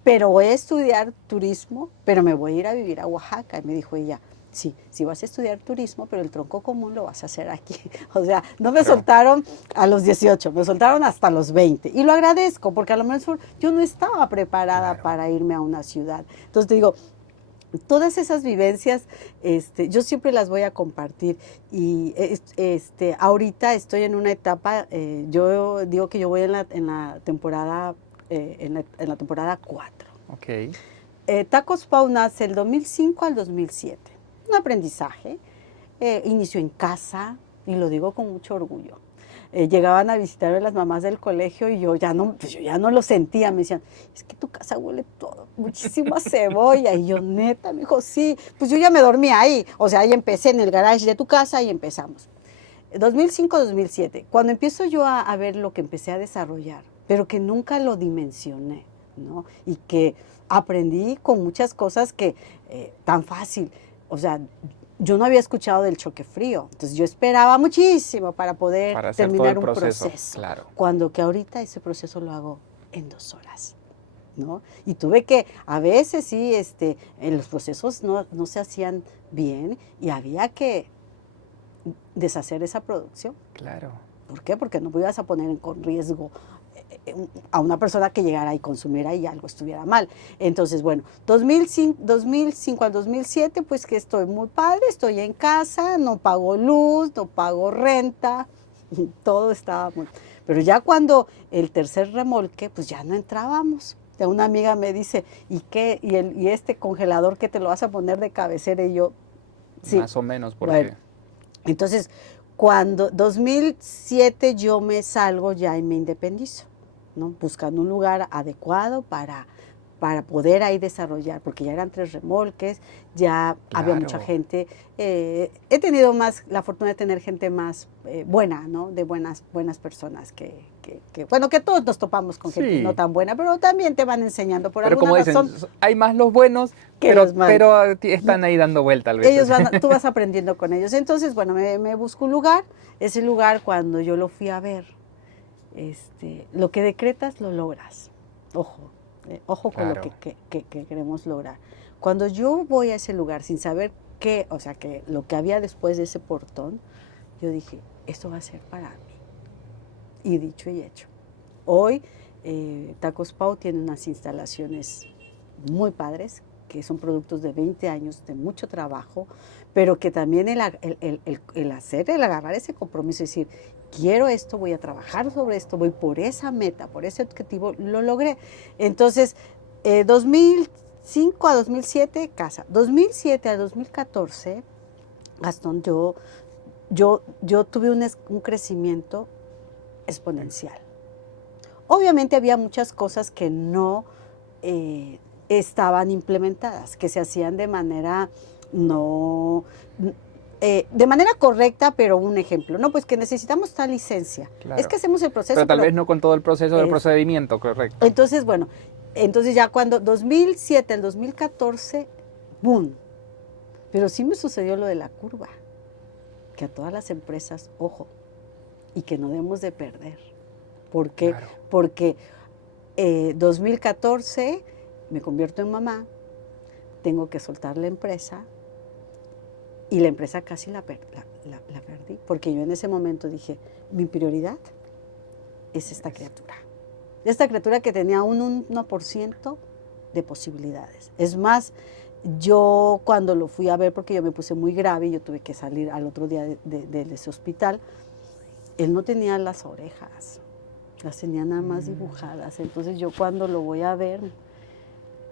pero voy a estudiar turismo, pero me voy a ir a vivir a Oaxaca. Y me dijo ella, sí vas a estudiar turismo, pero el tronco común lo vas a hacer aquí. O sea, no me soltaron a los 18, me soltaron hasta los 20. Y lo agradezco, porque a lo mejor yo no estaba preparada para irme a una ciudad. Entonces te digo, todas esas vivencias, yo siempre las voy a compartir. Y ahorita estoy en una etapa, yo digo que yo voy en la temporada, en la temporada 4. Ok. Tacos Pau nace el 2005 al 2007. Un aprendizaje. Inició en casa, y lo digo con mucho orgullo. Llegaban a visitarme las mamás del colegio y yo ya no lo sentía. Me decían, es que tu casa huele todo, muchísima cebolla. Y yo, neta, me dijo, sí, pues yo ya me dormía ahí. O sea, ahí empecé en el garage de tu casa y empezamos. 2005-2007, cuando empiezo yo a ver lo que empecé a desarrollar, pero que nunca lo dimensioné, ¿no? Y que aprendí con muchas cosas que tan fácil. O sea, yo no había escuchado del choque frío, entonces yo esperaba muchísimo para poder terminar un proceso. Claro. Cuando que ahorita ese proceso lo hago en 2 horas, ¿no? Y tuve que, a veces sí, los procesos no se hacían bien y había que deshacer esa producción. Claro. ¿Por qué? Porque no ibas a poner con riesgo a una persona que llegara y consumiera y algo estuviera mal. Entonces, bueno, 2005 al 2007, pues que estoy muy padre, estoy en casa, no pago luz, no pago renta, todo estaba muy... Pero ya cuando el tercer remolque, pues ya no entrábamos. Ya una amiga me dice, ¿y qué? ¿Y este congelador que te lo vas a poner de cabecera? Y yo, sí. Más o menos, porque... Bueno, entonces, cuando 2007 yo me salgo ya y me independizo, ¿no? Buscando un lugar adecuado para poder ahí desarrollar, porque ya eran 3 remolques, ya había mucha gente. He tenido la fortuna de tener gente más buena, ¿no? De buenas personas bueno, que todos nos topamos con gente no tan buena, pero también te van enseñando por alguna razón. Dicen, hay más los buenos, pero están ahí dando vuelta al veces. Tú vas aprendiendo con ellos. Entonces, bueno, me busco un lugar. Ese lugar, cuando yo lo fui a ver, lo que decretas lo logras. Ojo con lo que queremos lograr. Cuando yo voy a ese lugar sin saber qué, o sea, que lo que había después de ese portón, yo dije, esto va a ser para mí. Y dicho y hecho. Hoy, Tacos Pau tiene unas instalaciones muy padres, que son productos de 20 años, de mucho trabajo, pero que también el agarrar ese compromiso y decir, quiero esto, voy a trabajar sobre esto, voy por esa meta, por ese objetivo, lo logré. Entonces, 2005 a 2007, casa. 2007 a 2014, Gastón, yo tuve un crecimiento exponencial. Obviamente había muchas cosas que no estaban implementadas, que se hacían de manera de manera correcta, pero un ejemplo, ¿no? Pues que necesitamos tal licencia. Claro. Es que hacemos el proceso. Pero tal vez no con todo el proceso del procedimiento, correcto. Entonces, bueno, Entonces ya cuando 2007 al 2014, ¡boom! Pero sí me sucedió lo de la curva, que a todas las empresas, ojo, y que no debemos de perder. ¿Por qué? Claro. Porque 2014 me convierto en mamá, tengo que soltar la empresa, y la empresa casi la perdí, porque yo en ese momento dije, mi prioridad es esta criatura. Esta criatura que tenía un 1% de posibilidades. Es más, yo cuando lo fui a ver, porque yo me puse muy grave y yo tuve que salir al otro día de ese hospital, él no tenía las orejas, las tenía nada más dibujadas. Entonces yo cuando lo voy a ver,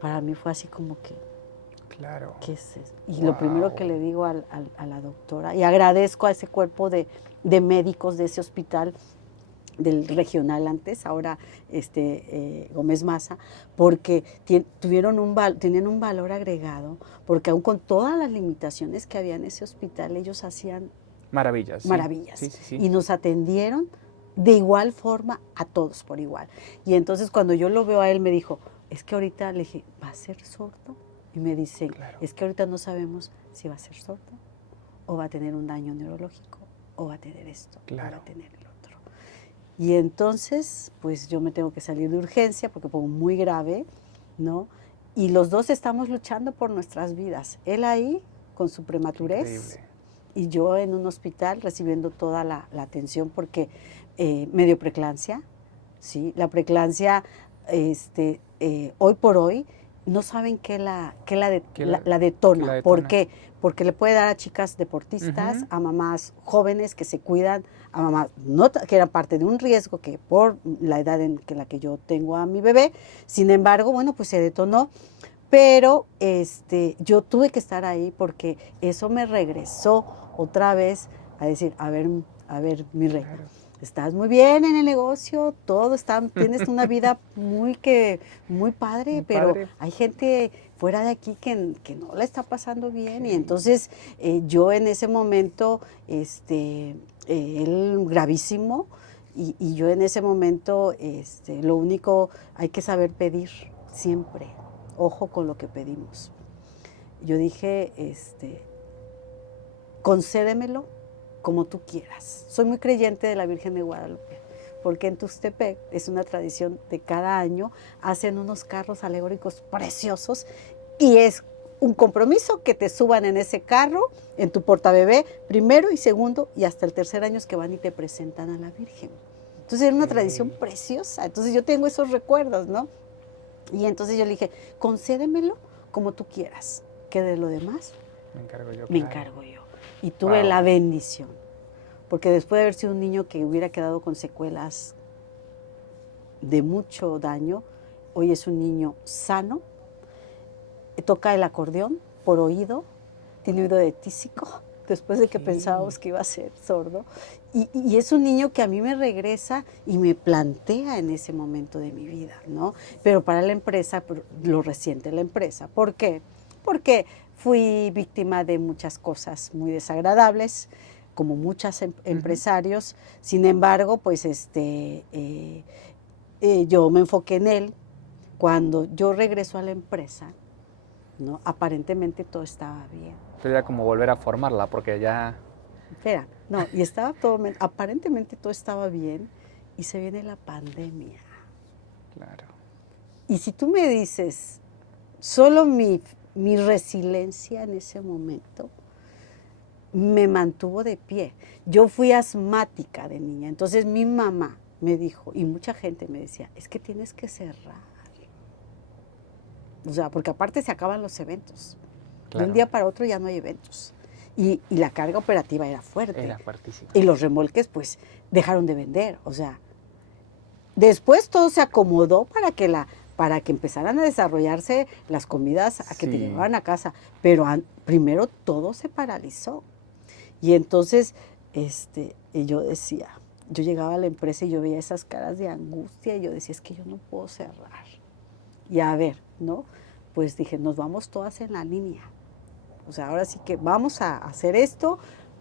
para mí fue así como que, claro. ¿qué es eso? Y lo primero que le digo a la doctora, y agradezco a ese cuerpo de médicos de ese hospital, del regional antes, ahora Gómez Maza, porque tenían un valor agregado, porque aún con todas las limitaciones que había en ese hospital, ellos hacían maravillas. Maravillas. Sí, sí, sí. Y nos atendieron de igual forma a todos por igual. Y entonces cuando yo lo veo a él me dijo, es que ahorita le dije, ¿va a ser sordo? Y me dice, claro, es que ahorita no sabemos si va a ser sordo o va a tener un daño neurológico o va a tener esto claro, o va a tener el otro. Y entonces pues yo me tengo que salir de urgencia porque fue muy grave, ¿no? Y los dos estamos luchando por nuestras vidas. Él ahí con su prematurez. Increíble. Y yo en un hospital recibiendo toda la atención porque me dio preeclampsia, ¿sí? La preeclampsia, hoy por hoy, no saben qué la detona. ¿Por qué? Porque le puede dar a chicas deportistas, a mamás jóvenes que se cuidan, a mamás que eran parte de un riesgo que por la edad en la que yo tengo a mi bebé. Sin embargo, bueno, pues se detonó. Pero yo tuve que estar ahí porque eso me regresó otra vez a decir, a ver, mi rey, claro, estás muy bien en el negocio, tienes una vida muy padre, pero hay gente fuera de aquí que no la está pasando bien. Sí. Y entonces yo en ese momento, él gravísimo, y yo en ese momento, lo único, hay que saber pedir siempre. Ojo con lo que pedimos. Yo dije, concédemelo como tú quieras. Soy muy creyente de la Virgen de Guadalupe, porque en Tuxtepec es una tradición de cada año, hacen unos carros alegóricos preciosos y es un compromiso que te suban en ese carro, en tu portabebé, primero y segundo, y hasta el tercer año es que van y te presentan a la Virgen. Entonces era una tradición preciosa. Entonces yo tengo esos recuerdos, ¿no? Y entonces yo le dije, concédemelo como tú quieras, que de lo demás me encargo yo. Y tuve la bendición, porque después de haber sido un niño que hubiera quedado con secuelas de mucho daño, hoy es un niño sano, toca el acordeón por oído, tiene oído de tísico, después de que pensábamos que iba a ser sordo. Y es un niño que a mí me regresa y me plantea en ese momento de mi vida, ¿no? Pero para la empresa, lo resiente la empresa. ¿Por qué? Porque fui víctima de muchas cosas muy desagradables, como muchos empresarios. Sin embargo, pues yo me enfoqué en él. Cuando yo regreso a la empresa, ¿no? Aparentemente todo estaba bien. Entonces era como volver a formarla, porque ya... Espera, no, y estaba todo, aparentemente todo estaba bien, y se viene la pandemia. Claro. Y si tú me dices, solo mi resiliencia en ese momento me mantuvo de pie. Yo fui asmática de niña, entonces mi mamá me dijo, y mucha gente me decía, es que tienes que cerrar. O sea, porque aparte se acaban los eventos. Claro. De un día para otro ya no hay eventos. Y la carga operativa era fuerte. Era fuertísima. Y los remolques, pues, dejaron de vender. O sea, después todo se acomodó para que empezaran a desarrollarse las comidas a que te llevaban a casa. Pero primero todo se paralizó. Y entonces, yo decía, yo llegaba a la empresa y yo veía esas caras de angustia y yo decía, es que yo no puedo cerrar. Y a ver, ¿no? Pues dije, nos vamos todas en la línea. O sea, ahora sí que vamos a hacer esto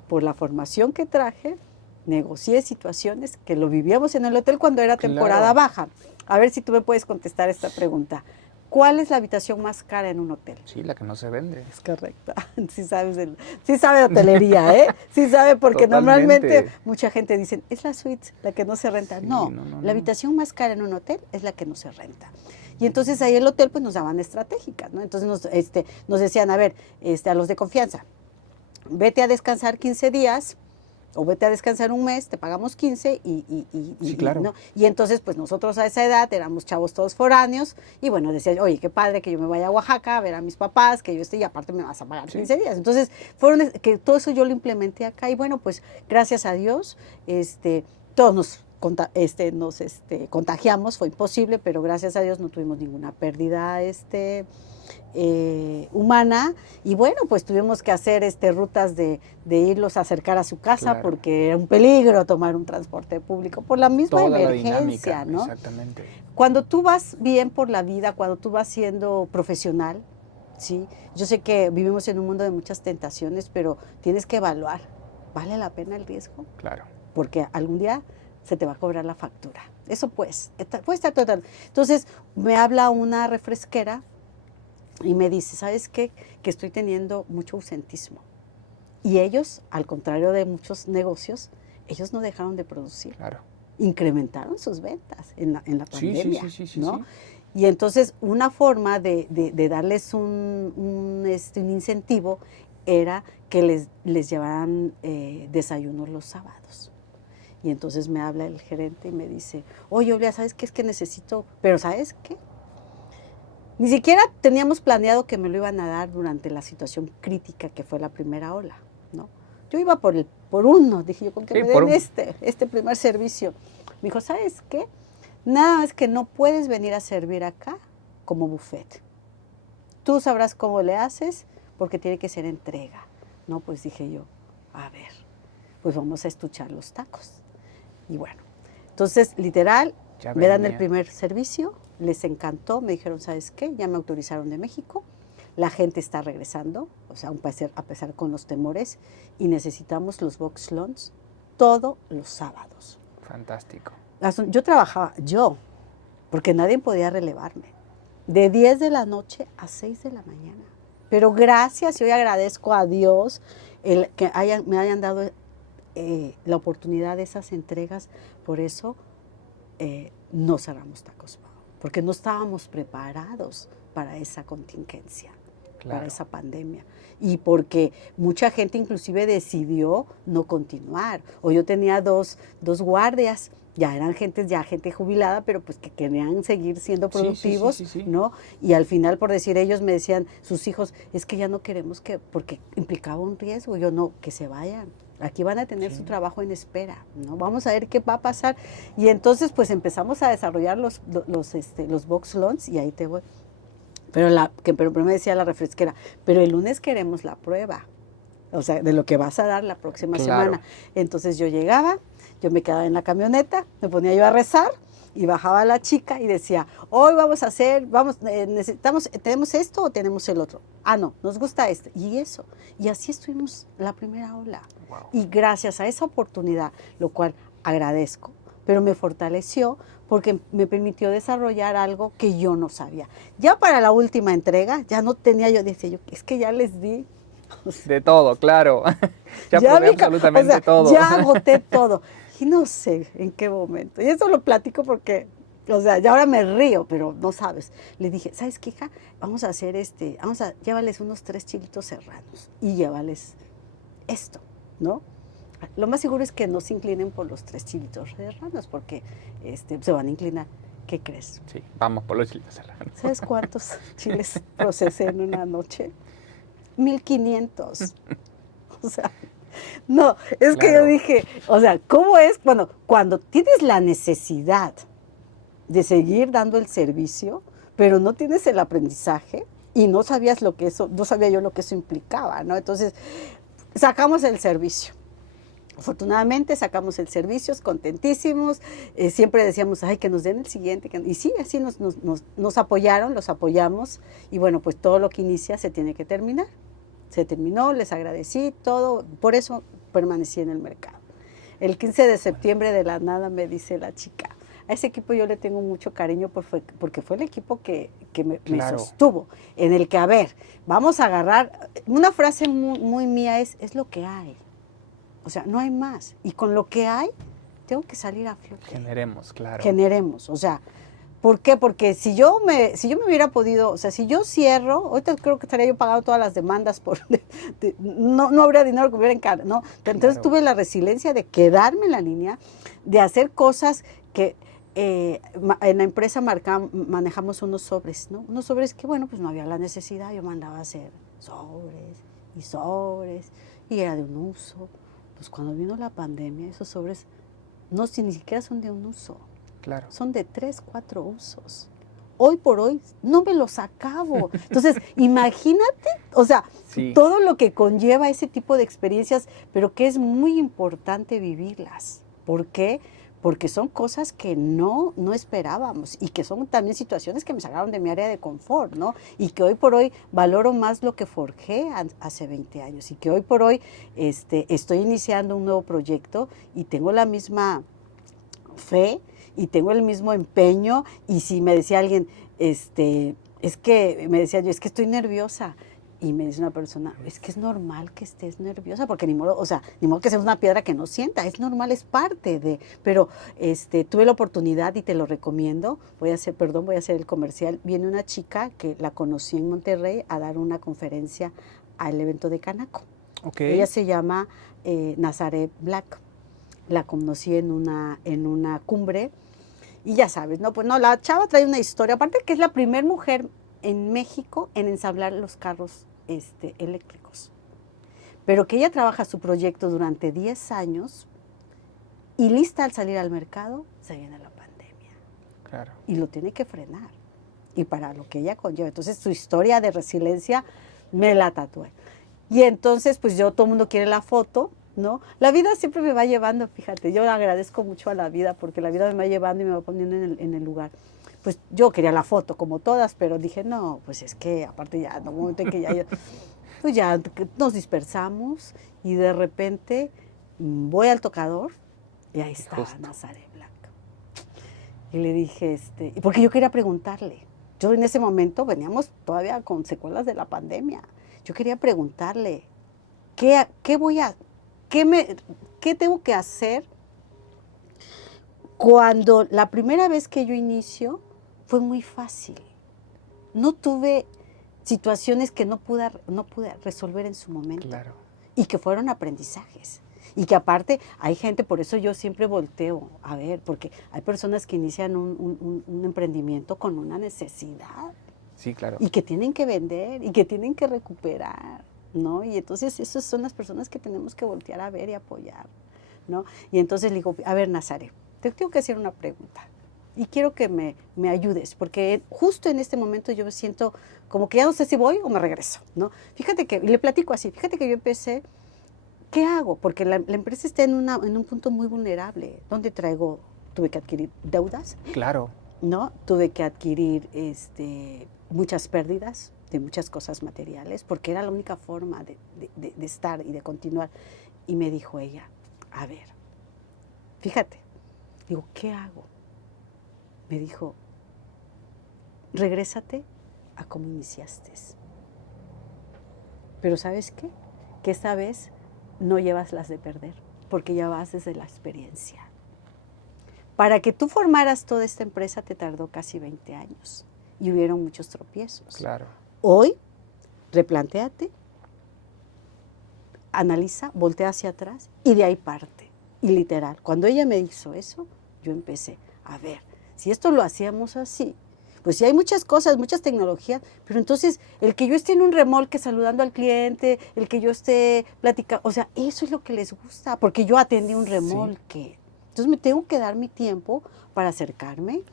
por la formación que traje, negocié situaciones que lo vivíamos en el hotel cuando era temporada baja. A ver si tú me puedes contestar esta pregunta. ¿Cuál es la habitación más cara en un hotel? Sí, la que no se vende. Es correcta. Sí sabes sí sabe de hotelería, ¿eh? Sí sabe, porque normalmente mucha gente dice, es la suite la que no se renta. Sí, no, la habitación más cara en un hotel es la que no se renta. Y entonces ahí el hotel pues nos daban estratégicas, ¿no? Entonces nos decían, a ver, a los de confianza, vete a descansar 15 días, o vete a descansar un mes, te pagamos 15 sí, claro. ¿no? Y entonces, pues nosotros a esa edad éramos chavos todos foráneos y bueno, decía, oye, qué padre que yo me vaya a Oaxaca a ver a mis papás, que yo esté y aparte me vas a pagar 15 días. Entonces, que todo eso yo lo implementé acá y bueno, pues gracias a Dios, todos nos contagiamos, fue imposible, pero gracias a Dios no tuvimos ninguna pérdida humana y bueno, pues tuvimos que hacer rutas de irlos a acercar a su casa porque era un peligro tomar un transporte público por la misma toda emergencia, la dinámica, ¿no? Exactamente. Cuando tú vas bien por la vida, cuando tú vas siendo profesional, ¿sí? Yo sé que vivimos en un mundo de muchas tentaciones, pero tienes que evaluar, ¿vale la pena el riesgo? Claro. Porque algún día se te va a cobrar la factura. Eso puede estar total. Entonces me habla una refresquera y me dice, ¿sabes qué? Que estoy teniendo mucho ausentismo. Y ellos, al contrario de muchos negocios, ellos no dejaron de producir. Claro. Incrementaron sus ventas en la pandemia, sí, ¿no? Y entonces una forma de darles un incentivo era que les llevaran desayunos los sábados. Y entonces me habla el gerente y me dice, oye, Olea, ¿sabes qué? Es que necesito, pero ¿sabes qué? Ni siquiera teníamos planeado que me lo iban a dar durante la situación crítica que fue la primera ola, ¿no? Yo iba por uno, dije yo, con que me den este primer servicio. Me dijo, ¿sabes qué? Nada más que no puedes venir a servir acá como buffet. Tú sabrás cómo le haces porque tiene que ser entrega. No, pues dije yo, a ver, pues vamos a estuchar los tacos. Y bueno, entonces, literal, me dan el primer servicio, les encantó, me dijeron, ¿sabes qué? Ya me autorizaron de México, la gente está regresando, o sea, a pesar con los temores, y necesitamos los box lunch todos los sábados. Fantástico. Yo trabajaba, porque nadie podía relevarme, de 10 de la noche a 6 de la mañana. Pero gracias, y hoy agradezco a Dios que me hayan dado la oportunidad de esas entregas, por eso no cerramos Tacos Pau, porque no estábamos preparados para esa contingencia, para esa pandemia, y porque mucha gente inclusive decidió no continuar, o yo tenía dos guardias, ya eran gente jubilada, pero pues que querían seguir siendo productivos, sí. ¿no? Y al final, por decir, ellos me decían, sus hijos, es que ya no queremos porque implicaba un riesgo, yo no, que se vayan. Aquí van a tener su trabajo en espera, ¿no? Vamos a ver qué va a pasar. Y entonces, pues empezamos a desarrollar los box lunch y ahí te voy. Pero me decía la refresquera, pero el lunes queremos la prueba, o sea, de lo que vas a dar la próxima semana. Entonces yo llegaba, yo me quedaba en la camioneta, me ponía yo a rezar y bajaba la chica y decía, hoy vamos a hacer, ¿tenemos esto o tenemos el otro? Ah, no, nos gusta este. Y eso. Y así estuvimos la primera ola. Wow. Y gracias a esa oportunidad, lo cual agradezco, pero me fortaleció porque me permitió desarrollar algo que yo no sabía. Ya para la última entrega, ya no tenía decía yo, es que ya les di. De todo, claro. Ya probé absolutamente todo. Ya agoté todo. Y no sé en qué momento. Y eso lo platico porque, ya ahora me río, pero no sabes. Le dije, ¿sabes qué, hija? Vamos a hacer llévales unos 3 chilitos serranos y llévales esto, ¿no? Lo más seguro es que no se inclinen por los 3 chilitos serranos porque se van a inclinar. ¿Qué crees? Sí, vamos por los chilitos serranos. ¿Sabes cuántos chiles procesé en una noche? 1,500. O sea, no, es que yo dije, ¿cómo es cuando tienes la necesidad de seguir dando el servicio, pero no tienes el aprendizaje y no sabía yo lo que eso implicaba, ¿no? Entonces, sacamos el servicio. Afortunadamente sacamos el servicio, contentísimos, siempre decíamos, ay, que nos den el siguiente, y sí, así nos apoyaron, los apoyamos, y bueno, pues todo lo que inicia se tiene que terminar. Se terminó, les agradecí, todo, por eso permanecí en el mercado. el 15 de septiembre de la nada me dice la chica. A ese equipo yo le tengo mucho cariño porque fue el equipo que me sostuvo, en el que, a ver, vamos a agarrar, una frase muy mía es lo que hay, o sea, no hay más, y con lo que hay, tengo que salir a flote. Generemos, claro. Generemos, o sea, ¿por qué? Porque si yo me hubiera podido, o sea, si yo cierro, ahorita creo que estaría yo pagando todas las demandas no habría dinero que hubiera en cara, ¿no? Entonces tuve la resiliencia de quedarme en la línea, de hacer cosas que en la empresa manejamos unos sobres, ¿no? Unos sobres que, bueno, pues no había la necesidad, yo mandaba a hacer sobres, y era de un uso. Pues cuando vino la pandemia, esos sobres ni siquiera son de un uso. Claro. Son de 3, 4 usos. Hoy por hoy no me los acabo. Entonces, imagínate, o sea, sí, todo lo que conlleva ese tipo de experiencias, pero que es muy importante vivirlas. ¿Por qué? Porque son cosas que no esperábamos y que son también situaciones que me sacaron de mi área de confort, ¿no? Y que hoy por hoy valoro más lo que forjé hace 20 años y que hoy por hoy estoy iniciando un nuevo proyecto y tengo la misma fe y tengo el mismo empeño. Y si me decía alguien, es que me decía yo, es que estoy nerviosa. Y me dice una persona, es que es normal que estés nerviosa, porque ni modo, o sea, ni modo que seas una piedra que no sienta, es normal, es parte de, pero tuve la oportunidad y te lo recomiendo, voy a hacer el comercial, viene una chica que la conocí en Monterrey a dar una conferencia al evento de Canaco. Okay. Ella se llama Nazaré Black, la conocí en una cumbre, y ya sabes, ¿no? Pues no, la chava trae una historia, aparte que es la primera mujer en México en ensamblar los carros eléctricos. Pero que ella trabaja su proyecto durante 10 años y lista al salir al mercado, se viene la pandemia. Claro. Y lo tiene que frenar. Y para lo que ella conlleva. Entonces, su historia de resiliencia me la tatué. Y entonces, pues todo el mundo quiere la foto, ¿no? La vida siempre me va llevando, fíjate, yo agradezco mucho a la vida porque la vida me va llevando y me va poniendo en el lugar. Pues yo quería la foto como todas, pero dije, no, pues es que aparte ya, en un momento en que pues ya nos dispersamos y de repente voy al tocador y ahí está Nazaré Black. Y le dije, porque yo quería preguntarle, yo en ese momento veníamos todavía con secuelas de la pandemia, yo quería preguntarle, ¿qué tengo que hacer cuando la primera vez que yo inicio fue muy fácil? No tuve situaciones que no pude resolver en su momento. Claro. Y que fueron aprendizajes. Y que aparte hay gente, por eso yo siempre volteo a ver, porque hay personas que inician un emprendimiento con una necesidad. Sí, claro. Y que tienen que vender y que tienen que recuperar, ¿no? Y entonces esas son las personas que tenemos que voltear a ver y apoyar, ¿no? Y entonces le digo, a ver, Nazaré, te tengo que hacer una pregunta y quiero que me ayudes, porque justo en este momento yo me siento como que ya no sé si voy o me regreso, ¿no? Fíjate que, y le platico así, fíjate que yo empecé, ¿qué hago? Porque la empresa está en un punto muy vulnerable, donde tuve que adquirir deudas. Claro. ¿No? Tuve que adquirir muchas pérdidas de muchas cosas materiales, porque era la única forma de estar y de continuar. Y me dijo ella, a ver, fíjate, digo, ¿qué hago? Me dijo, regrésate a cómo iniciaste. Pero ¿sabes qué? Que esta vez no llevas las de perder, porque ya vas desde la experiencia. Para que tú formaras toda esta empresa te tardó casi 20 años y hubieron muchos tropiezos. Claro. Hoy, replantéate, analiza, voltea hacia atrás y de ahí parte. Y literal, cuando ella me hizo eso, yo empecé, a ver, si esto lo hacíamos así, pues sí hay muchas cosas, muchas tecnologías, pero entonces el que yo esté en un remolque saludando al cliente, el que yo esté platicando, o sea, eso es lo que les gusta, porque yo atendí un remolque. Sí. Entonces me tengo que dar mi tiempo para acercarme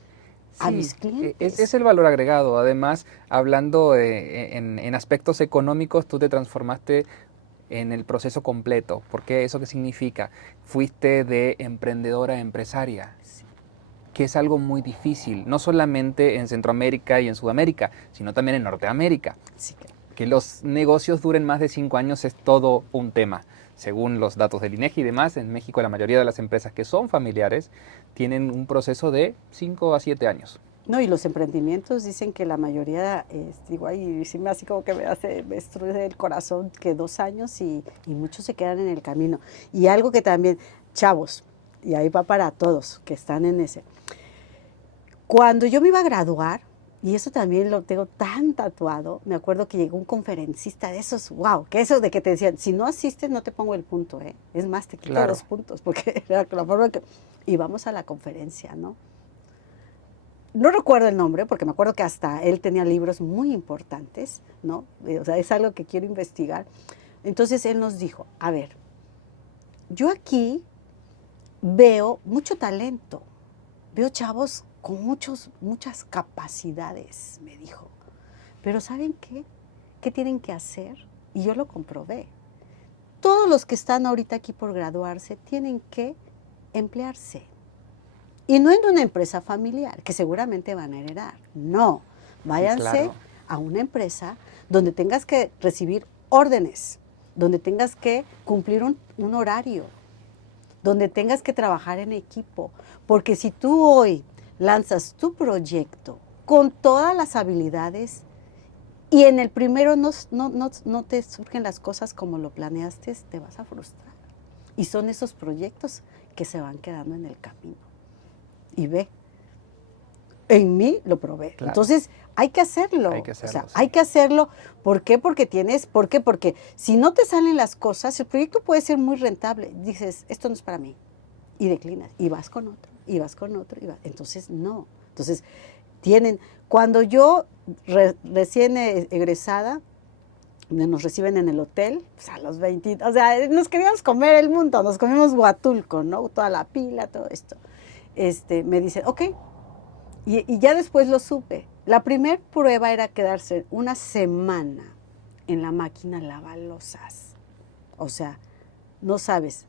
a mis clientes. Es el valor agregado. Además, hablando en aspectos económicos, tú te transformaste en el proceso completo. ¿Por qué? ¿Eso qué significa? Fuiste de emprendedora a empresaria, sí, que es algo muy difícil, no solamente en Centroamérica y en Sudamérica, sino también en Norteamérica. Sí. Que los negocios duren más de 5 años es todo un tema. Según los datos del INEGI y demás, en México la mayoría de las empresas que son familiares tienen un proceso de 5 a 7 años. No, y los emprendimientos dicen que la mayoría, digo, ahí sí me así como que me destruye el corazón, que 2 años y muchos se quedan en el camino. Y algo que también, chavos, y ahí va para todos que están en ese. Cuando yo me iba a graduar, y eso también lo tengo tan tatuado, me acuerdo que llegó un conferencista de esos, wow, que eso de que te decían, si no asistes no te pongo el punto, ¿eh? Es más, te quito 2 puntos, porque era la forma que íbamos a la conferencia, ¿no? No recuerdo el nombre, porque me acuerdo que hasta él tenía libros muy importantes, ¿no? O sea, es algo que quiero investigar. Entonces él nos dijo, a ver, yo aquí veo mucho talento, veo chavos con muchas capacidades, me dijo. Pero ¿saben qué? ¿Qué tienen que hacer? Y yo lo comprobé. Todos los que están ahorita aquí por graduarse tienen que emplearse. Y no en una empresa familiar, que seguramente van a heredar. No, váyanse a una empresa donde tengas que recibir órdenes, donde tengas que cumplir un horario, donde tengas que trabajar en equipo. Porque si tú hoy lanzas tu proyecto con todas las habilidades y en el primero no te surgen las cosas como lo planeaste, te vas a frustrar. Y son esos proyectos que se van quedando en el camino. Y ve, en mí lo probé. Claro. Entonces, hay que hacerlo. Hay que hacerlo, hay que hacerlo. ¿Por qué? Porque porque si no te salen las cosas, el proyecto puede ser muy rentable. Dices, esto no es para mí. Y declinas. Y vas con otro, y vas con otro. Entonces, no. Entonces, cuando yo recién egresada, nos reciben en el hotel, pues a los 20, o sea, nos queríamos comer el mundo, nos comimos Huatulco, ¿no? Toda la pila, todo esto. Me dicen, ok, y ya después lo supe. La primer prueba era quedarse una semana en la máquina lavalosas. O sea, no sabes.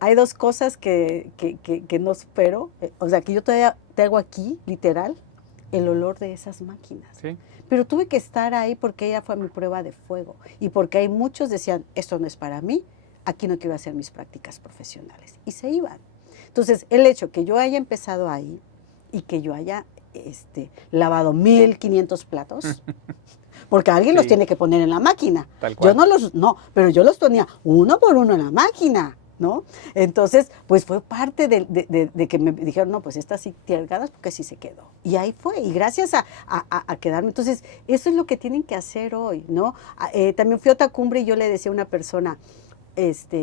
Hay 2 cosas que no supero. O sea, que yo todavía tengo aquí, literal, el olor de esas máquinas. ¿Sí? Pero tuve que estar ahí porque ella fue mi prueba de fuego. Y porque hay muchos decían, esto no es para mí, aquí no quiero hacer mis prácticas profesionales. Y se iban. Entonces, el hecho que yo haya empezado ahí y que yo haya lavado 1,500 platos, porque alguien los tiene que poner en la máquina. Tal cual. Pero yo los ponía uno por uno en la máquina, ¿no? Entonces, pues fue parte de que me dijeron, no, pues estas sí tienen ganas porque sí se quedó. Y ahí fue, y gracias a quedarme. Entonces, eso es lo que tienen que hacer hoy, ¿no? También fui a otra cumbre y yo le decía a una persona,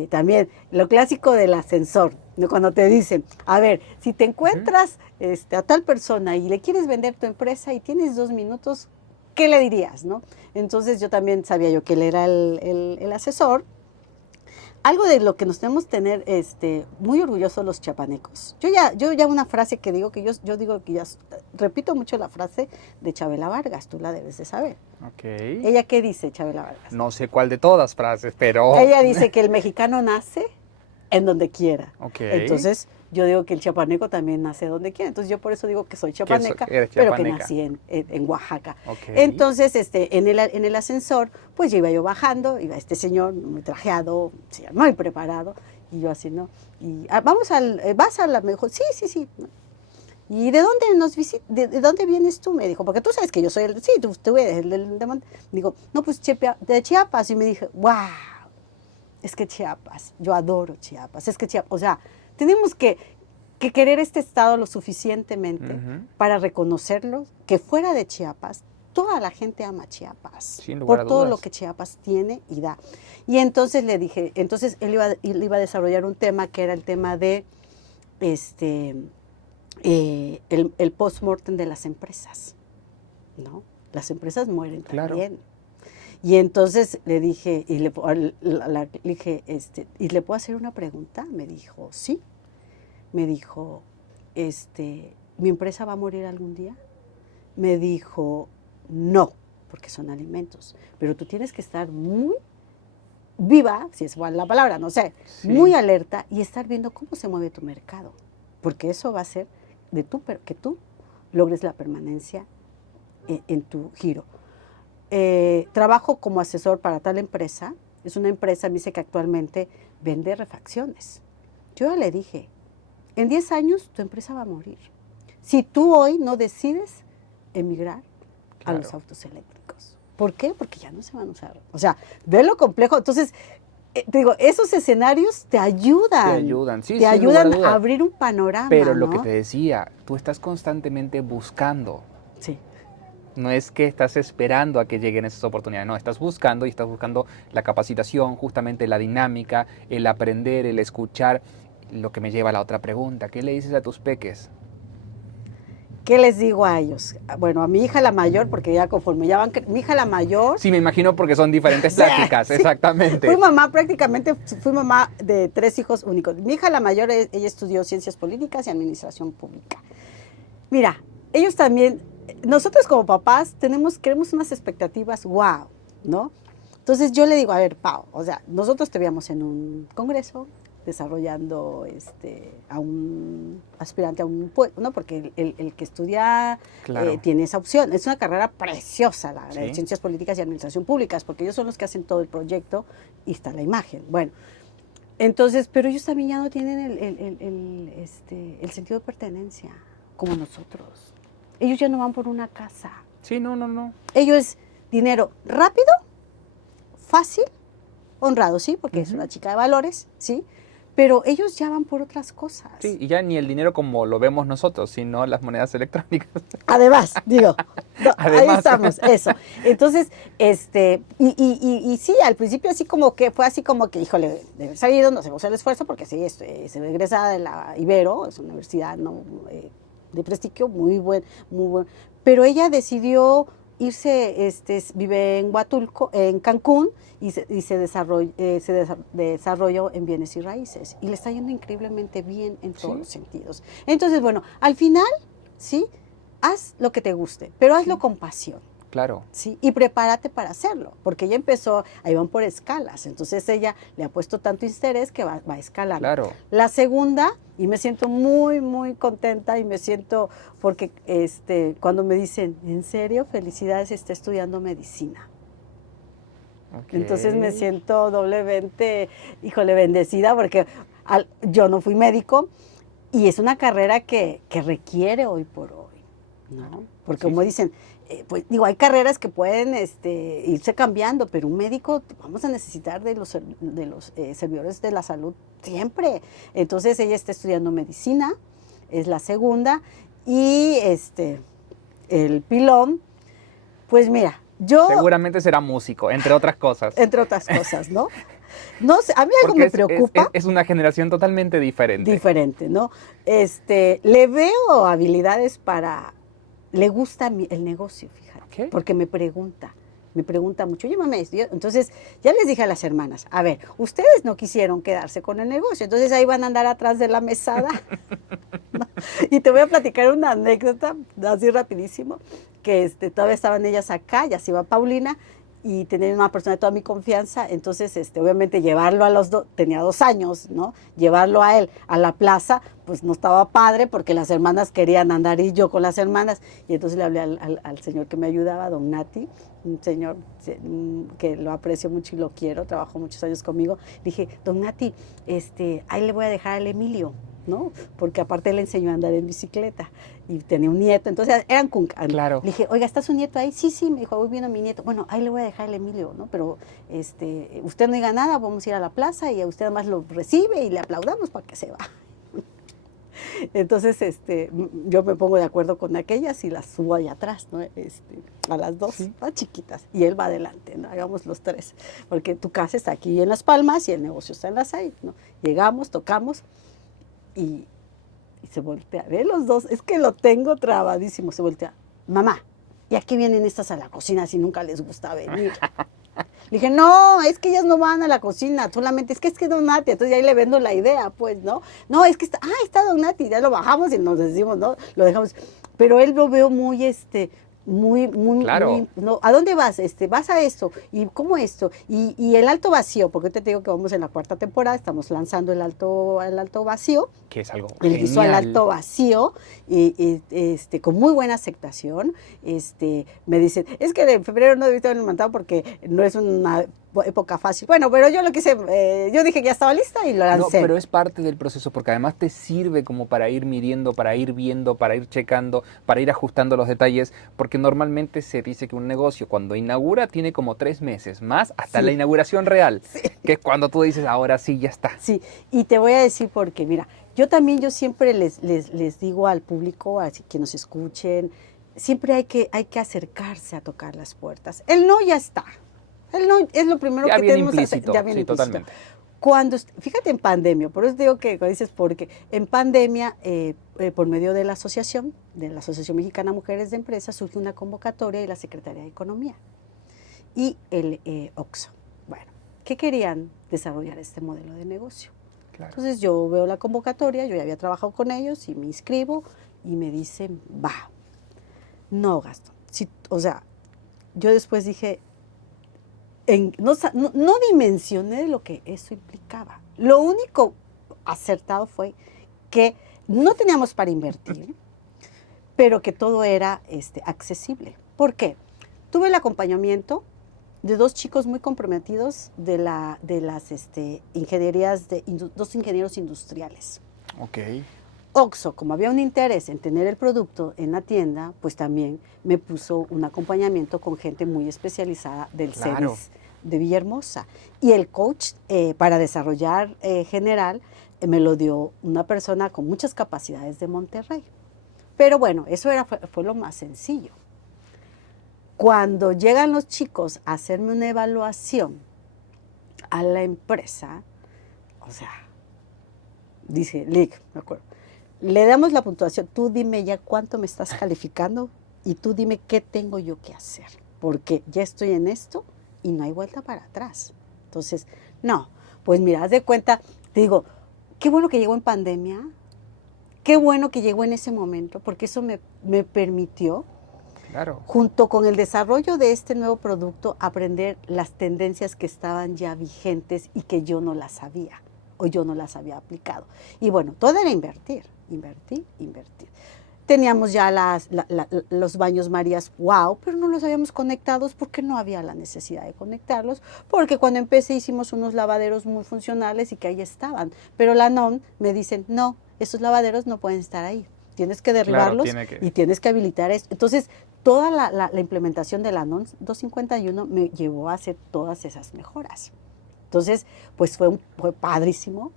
también lo clásico del ascensor, ¿no? Cuando te dicen, a ver, si te encuentras a tal persona y le quieres vender tu empresa y tienes 2 minutos, ¿qué le dirías, no? Entonces yo también sabía yo que él era el asesor. Algo de lo que nos tenemos que tener muy orgullosos los chiapanecos. Yo ya una frase que digo, que yo digo que ya, repito mucho la frase de Chabela Vargas, tú la debes de saber. Okay. ¿Ella qué dice, Chabela Vargas? No sé cuál de todas frases, pero... Ella dice que el mexicano nace en donde quiera. Okay. Entonces, yo digo que el chiapaneco también nace donde quiera. Entonces, yo por eso digo que soy chiapaneca, pero que nací en Oaxaca. Okay. Entonces, en el ascensor, pues yo iba bajando, iba este señor muy trajeado, muy preparado, y yo así, ¿no? Y vas a la mejor, sí. ¿Y de dónde de dónde vienes tú? Me dijo, porque tú sabes que yo soy tú eres el de Monte. Digo, no, pues de Chiapas. Y me dije, wow, es que Chiapas, yo adoro Chiapas, es que Chiapas, o sea, tenemos que querer este estado lo suficientemente para reconocerlo, que fuera de Chiapas, toda la gente ama Chiapas, por todo lo que Chiapas tiene y da. Y entonces le dije, entonces él iba a desarrollar un tema que era el tema de el post-mortem de las empresas, ¿no? Las empresas mueren también. Y entonces le dije, ¿y le puedo hacer una pregunta? Me dijo, sí. Me dijo, ¿mi empresa va a morir algún día? Me dijo, no, porque son alimentos. Pero tú tienes que estar muy viva, si es igual la palabra, no sé, muy alerta y estar viendo cómo se mueve tu mercado. Porque eso va a ser que tú logres la permanencia en tu giro. trabajo como asesor para tal empresa. Es una empresa, me dice que actualmente vende refacciones. Yo ya le dije, en 10 años tu empresa va a morir. Si tú hoy no decides emigrar a los autos eléctricos. ¿Por qué? Porque ya no se van a usar. O sea, ve lo complejo. Entonces, te digo, esos escenarios te ayudan. Te ayudan, sí, te ayudan a abrir un panorama. Pero lo que te decía, tú estás constantemente buscando. Sí. No es que estás esperando a que lleguen esas oportunidades, no, estás buscando y estás buscando la capacitación, justamente la dinámica, el aprender, el escuchar, lo que me lleva a la otra pregunta, ¿qué le dices a tus peques? ¿Qué les digo a ellos? Bueno, a mi hija la mayor, porque ya conforme ya van, mi hija la mayor... Sí, me imagino porque son diferentes pláticas, sí, exactamente. Fui mamá de 3 hijos únicos. Mi hija la mayor, ella estudió Ciencias Políticas y Administración Pública. Mira, ellos también, nosotros como papás queremos unas expectativas, wow, ¿no? Entonces yo le digo, a ver, Pau, o sea, nosotros te veíamos en un congreso, desarrollando a un aspirante a un puesto, ¿no? Porque el que estudia tiene esa opción. Es una carrera preciosa, la de Ciencias Políticas y Administración Públicas, porque ellos son los que hacen todo el proyecto y está la imagen. Bueno, entonces, pero ellos también ya no tienen el sentido de pertenencia, como nosotros. Ellos ya no van por una casa. Sí, no. Ellos es dinero rápido, fácil, honrado, ¿sí? Porque es una chica de valores, ¿sí? Pero ellos ya van por otras cosas. Sí, y ya ni el dinero como lo vemos nosotros, sino las monedas electrónicas. Además, digo, ahí estamos, eso. Entonces, y sí, al principio así como que, fue así como que, híjole, de haber salido, no hacemos el esfuerzo, porque sí, se regresa de la Ibero, es una universidad de prestigio, muy buen, pero ella decidió irse, vive en Huatulco, en Cancún, y se desarrolló en bienes y raíces. Y le está yendo increíblemente bien en todos los sentidos. Entonces, bueno, al final, ¿sí? Haz lo que te guste, pero hazlo con pasión. Claro. ¿Sí? Y prepárate para hacerlo, porque ella empezó, ahí van por escalas, entonces ella le ha puesto tanto interés que va escalando. Claro. La segunda, y me siento muy, muy contenta, y me siento, porque cuando me dicen, ¿en serio? Felicidades, está estudiando medicina. Okay. Entonces me siento doblemente, híjole, bendecida, porque yo no fui médico, y es una carrera que requiere hoy por hoy, ¿no? Porque como dicen, pues digo, hay carreras que pueden irse cambiando, pero un médico vamos a necesitar de los servidores de la salud siempre. Entonces ella está estudiando medicina, es la segunda, y el pilón, pues mira, yo... Seguramente será músico, entre otras cosas. Entre otras cosas, ¿no? No sé, a mí algo me preocupa. Es una generación totalmente diferente. Diferente, ¿no? Le veo habilidades para... Le gusta el negocio, fíjate. ¿Qué? Porque me pregunta mucho. Oye, mamá, entonces ya les dije a las hermanas, a ver, ustedes no quisieron quedarse con el negocio, entonces ahí van a andar atrás de la mesada. ¿No? Y te voy a platicar una anécdota, así rapidísimo, que todavía estaban ellas acá, ya se iba Paulina, y tenía una persona de toda mi confianza, entonces obviamente llevarlo a los dos, tenía 2 años, ¿no? Llevarlo a él a la plaza, pues no estaba padre porque las hermanas querían andar y yo con las hermanas, y entonces le hablé al señor que me ayudaba, don Nati, un señor que lo aprecio mucho y lo quiero, trabajó muchos años conmigo. Le dije, don Nati, ahí le voy a dejar al Emilio, ¿no? Porque aparte él le enseñó a andar en bicicleta y tenía un nieto, entonces eran claro. Le dije, oiga, ¿está su nieto ahí? Sí, me dijo, hoy vino mi nieto. Bueno, ahí le voy a dejar al Emilio, ¿no? Pero usted no diga nada, vamos a ir a la plaza y a usted además lo recibe y le aplaudamos para que se va. Entonces, yo me pongo de acuerdo con aquellas y las subo allá atrás, ¿no? A las 2, sí, ¿no? Chiquitas, y él va adelante, ¿no? Hagamos los 3, porque tu casa está aquí en Las Palmas y el negocio está en Las Hay, ¿no? Llegamos, tocamos y se voltea, ve los dos, es que lo tengo trabadísimo, se voltea, mamá, ¿y a qué vienen estas a la cocina si nunca les gusta venir? Le dije, no, es que ellas no van a la cocina, solamente es que Don Nati, entonces ahí le vendo la idea, pues, ¿no? No, es que está Don Nati, ya lo bajamos y nos decimos, ¿no? Lo dejamos, pero él lo veo muy, Claro. muy, no, ¿a dónde vas? Vas a esto, y cómo esto, y el alto vacío, porque te digo que vamos en la 4ª temporada, estamos lanzando el alto vacío, Que es algo el visual genial. alto vacío, con muy buena aceptación. Me dicen, es que en febrero no debiste haberlo levantado porque no es una época fácil. Bueno, pero yo lo quise, yo dije que ya estaba lista y lo No, lancé. pero es parte del proceso, porque además te sirve como para ir midiendo, para ir viendo, para ir checando, para ir ajustando los detalles, porque normalmente se dice que un negocio cuando inaugura tiene como 3 meses más hasta Sí. la inauguración real, Sí. que es cuando tú dices, ahora sí, ya está. Sí, y te voy a decir porque, mira, yo siempre les digo al público, así que nos escuchen, siempre hay que acercarse a tocar las puertas. El no ya está. El no es lo primero Ya que viene tenemos que hacer. implícito, Ya viene sí, implícito. totalmente. Fíjate en pandemia, por eso digo que dices, porque en pandemia, por medio de la Asociación Mexicana Mujeres de Empresas, surge una convocatoria de la Secretaría de Economía y el OXXO. Bueno, ¿qué querían desarrollar este modelo de negocio? Claro. Entonces yo veo la convocatoria, yo ya había trabajado con ellos y me inscribo y me dicen, va, no Gastón. Sí, o sea, yo después dije, no dimensioné lo que eso implicaba. Lo único acertado fue que no teníamos para invertir, pero que todo era accesible. ¿Por qué? Tuve el acompañamiento de 2 chicos muy comprometidos de las ingenierías, dos ingenieros industriales. Ok. OXXO, como había un interés en tener el producto en la tienda, pues también me puso un acompañamiento con gente muy especializada del Claro. CEDIS de Villahermosa. Y el coach para desarrollar general me lo dio una persona con muchas capacidades de Monterrey. Pero bueno, eso fue lo más sencillo. Cuando llegan los chicos a hacerme una evaluación a la empresa, o sea, dice, Lick, me acuerdo, le damos la puntuación, tú dime ya cuánto me estás calificando y tú dime qué tengo yo que hacer, porque ya estoy en esto y no hay vuelta para atrás. Entonces, no, pues mira, haz de cuenta, te digo, qué bueno que llegó en pandemia, qué bueno que llegó en ese momento, porque eso me permitió, Claro. junto con el desarrollo de este nuevo producto, aprender las tendencias que estaban ya vigentes y que yo no las sabía o yo no las había aplicado. Y bueno, todo era invertir. Teníamos ya los baños Marías, wow, pero no los habíamos conectados porque no había la necesidad de conectarlos, porque cuando empecé hicimos unos lavaderos muy funcionales y que ahí estaban. Pero la NOM me dicen, no, esos lavaderos no pueden estar ahí. Tienes que derribarlos y tienes que habilitar esto. Entonces, toda la implementación de la NOM 251 me llevó a hacer todas esas mejoras. Entonces, pues fue padrísimo,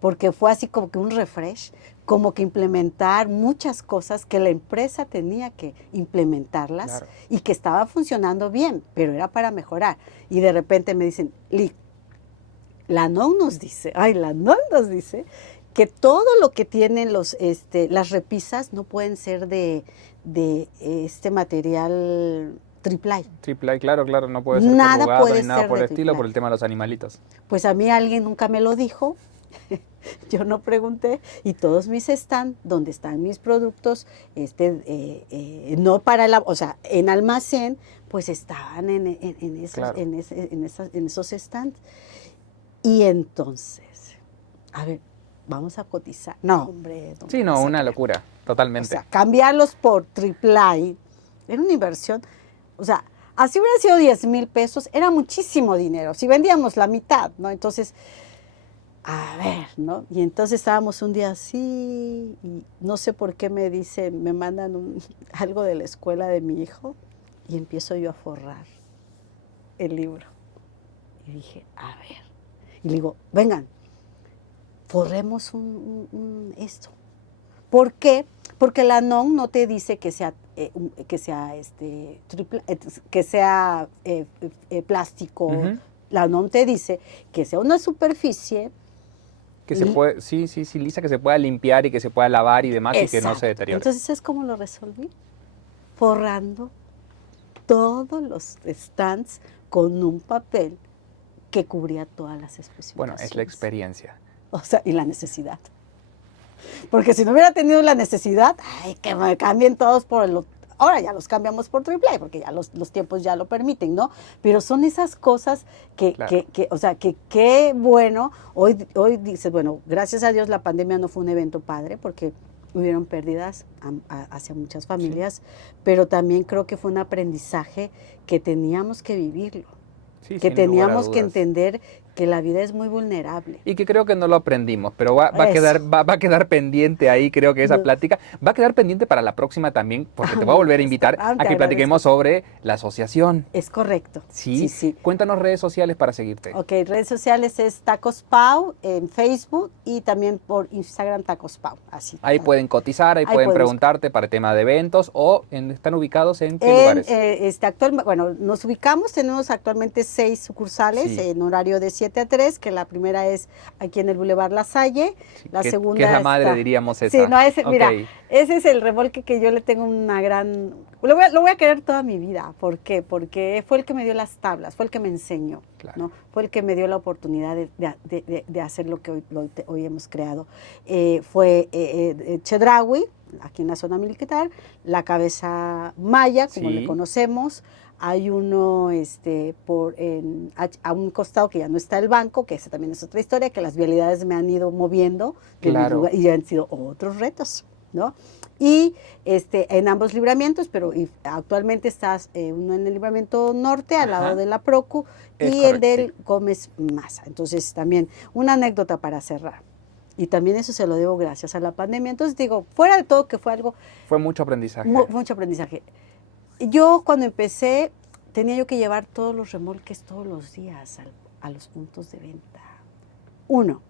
porque fue así como que un refresh, como que implementar muchas cosas que la empresa tenía que implementarlas, claro, y que estaba funcionando bien, pero era para mejorar. Y de repente me dicen, Lick, la NOM nos dice que todo lo que tienen las repisas no pueden ser de este material triple. Triple, claro, no puede ser Nada corrugado puede ni nada ser por de el estilo, triple. por el tema de los animalitos. Pues a mí alguien nunca me lo dijo, yo no pregunté, y todos mis stands, donde están mis productos, no para o sea, en almacén, pues estaban en esos stands. Y entonces, a ver, vamos a cotizar. No, hombre. No, sí, no, una locura, totalmente. O sea, cambiarlos por triple era una inversión. O sea, así hubiera sido 10,000 pesos, era muchísimo dinero. Si vendíamos la mitad, ¿no? Entonces, a ver, ¿no? Y entonces estábamos un día así, y no sé por qué me mandan algo de la escuela de mi hijo, y empiezo yo a forrar el libro. Y dije, a ver. Y le digo, vengan, forremos esto. ¿Por qué? Porque la NOM no te dice que sea plástico. La NOM te dice que sea una superficie que se puede, sí, lisa, que se pueda limpiar y que se pueda lavar y demás. Exacto. Y que no se deteriore. Entonces, ¿sabes cómo lo resolví? Forrando todos los stands con un papel que cubría todas las especificaciones. Bueno, es la experiencia. O sea, y la necesidad. Porque si no hubiera tenido la necesidad, ay, que me cambien todos por Ahora ya los cambiamos por AAA, porque ya los tiempos ya lo permiten, ¿no? Pero son esas cosas Claro. o sea, que qué bueno, hoy dices, bueno, gracias a Dios la pandemia no fue un evento padre, porque hubieron pérdidas hacia muchas familias, pero también creo que fue un aprendizaje que teníamos que vivirlo, Sí, que sin lugar a teníamos que dudas. entender que la vida es muy vulnerable. Y que creo que no lo aprendimos, pero va a Eso. quedar, va a quedar pendiente ahí, creo que esa No, plática va a quedar pendiente para la próxima también, porque te voy a bueno, volver a invitar a te que agradezco. platiquemos sobre la asociación. Es correcto. Sí, Sí, sí. cuéntanos redes sociales para seguirte. Ok, redes sociales es Tacos Pau en Facebook y también por Instagram Tacos Pau. Así. Ahí pueden cotizar, ahí Ahí pueden podemos. preguntarte para el tema de eventos o están ubicados en qué lugares. Bueno, nos ubicamos, tenemos actualmente 6 sucursales Sí. en horario de 7 a 3, que la primera es aquí en el Boulevard La Salle, Sí, la que segunda es la madre, está... diríamos Sí, esa. no, Ok, mira, ese es el remolque que yo le tengo una gran... Lo voy a querer toda mi vida. ¿Por qué? Porque fue el que me dio las tablas, fue el que me enseñó, claro. ¿no? Fue el que me dio la oportunidad de hacer lo que hoy hemos creado. Fue Chedraui, aquí en la zona militar, la cabeza maya, como le conocemos. Hay uno a un costado que ya no está el banco, que esa también es otra historia, que las vialidades me han ido moviendo de mi lugar, y ya han sido otros retos, ¿no? Y en ambos libramientos, pero actualmente estás uno en el libramiento norte, al lado de la Procu, y el del Gómez Maza. Entonces, también una anécdota para cerrar. Y también eso se lo debo gracias a la pandemia. Entonces, digo, fuera de todo que fue algo... Fue mucho aprendizaje. Mucho aprendizaje. Yo cuando empecé, tenía yo que llevar todos los remolques todos los días a los puntos de venta. Uno,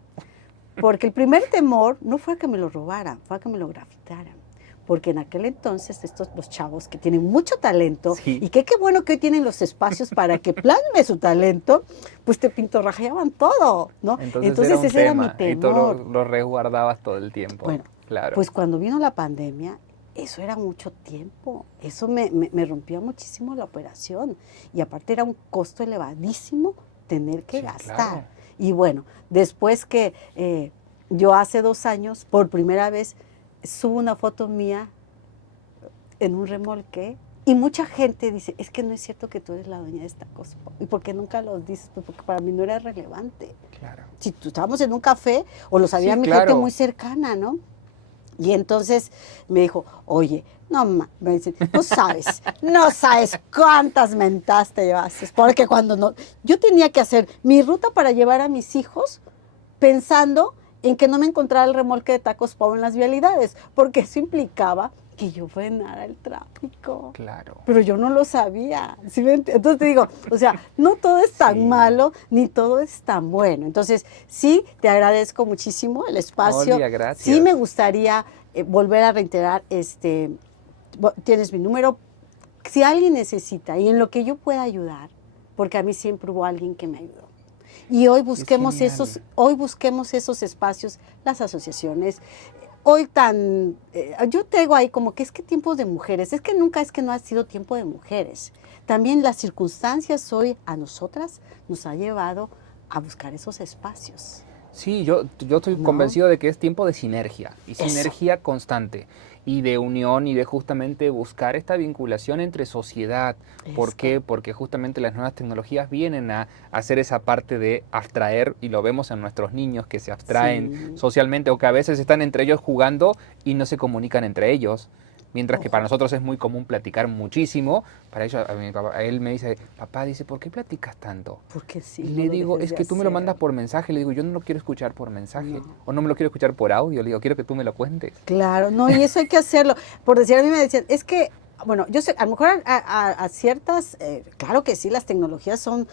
porque el primer temor no fue a que me lo robaran, fue a que me lo grafitaran. Porque en aquel entonces los chavos que tienen mucho talento, y qué bueno que hoy tienen los espacios para que plasme su talento, pues te pintorrajeaban todo, ¿no? Entonces ese era mi temor. Y tú lo resguardabas todo el tiempo. Bueno, claro. Pues cuando vino la pandemia, eso era mucho tiempo, eso me rompía muchísimo la operación, y aparte era un costo elevadísimo tener que gastar. Claro. Y bueno, después que yo hace 2 años, por primera vez, subo una foto mía en un remolque y mucha gente dice, es que no es cierto que tú eres la dueña de esta cosa. ¿Y por qué nunca lo dices? Pues porque para mí no era relevante. Claro. Si tú estábamos en un café o lo sabía mi gente muy cercana, ¿no? Y entonces me dijo, oye, me dice, no sabes cuántas mentas te llevaste, porque cuando no, yo tenía que hacer mi ruta para llevar a mis hijos pensando en que no me encontrara el remolque de Tacos Pau en las vialidades, porque eso implicaba que yo frenara el tráfico. Claro. Pero yo no lo sabía. ¿Sí? Entonces te digo, o sea, no todo es tan malo, ni todo es tan bueno. Entonces, sí, te agradezco muchísimo el espacio. Olia, gracias. Sí me gustaría volver a reiterar, tienes mi número. Si alguien necesita y en lo que yo pueda ayudar, porque a mí siempre hubo alguien que me ayudó. Y hoy busquemos esos espacios, las asociaciones. Hoy yo traigo ahí como que es que tiempos de mujeres, es que nunca es que no ha sido tiempo de mujeres. También las circunstancias hoy a nosotras nos ha llevado a buscar esos espacios. Sí, yo estoy convencido de que es tiempo de sinergia, y sinergia constante, y de unión, y de justamente buscar esta vinculación entre sociedad. ¿Por qué? Porque justamente las nuevas tecnologías vienen a hacer esa parte de abstraer, y lo vemos en nuestros niños que se abstraen socialmente, o que a veces están entre ellos jugando y no se comunican entre ellos. Mientras que para nosotros es muy común platicar muchísimo, para ellos, a él me dice, papá, dice, ¿por qué platicas tanto? Porque sí. Y le digo, es que tú me lo mandas por mensaje. Le digo, yo no lo quiero escuchar por mensaje, o no me lo quiero escuchar por audio. Le digo, quiero que tú me lo cuentes. Claro, no, y eso hay que hacerlo. Por decir, a mí me decían, es que, bueno, yo sé, a lo mejor a ciertas, claro que sí, las tecnologías son...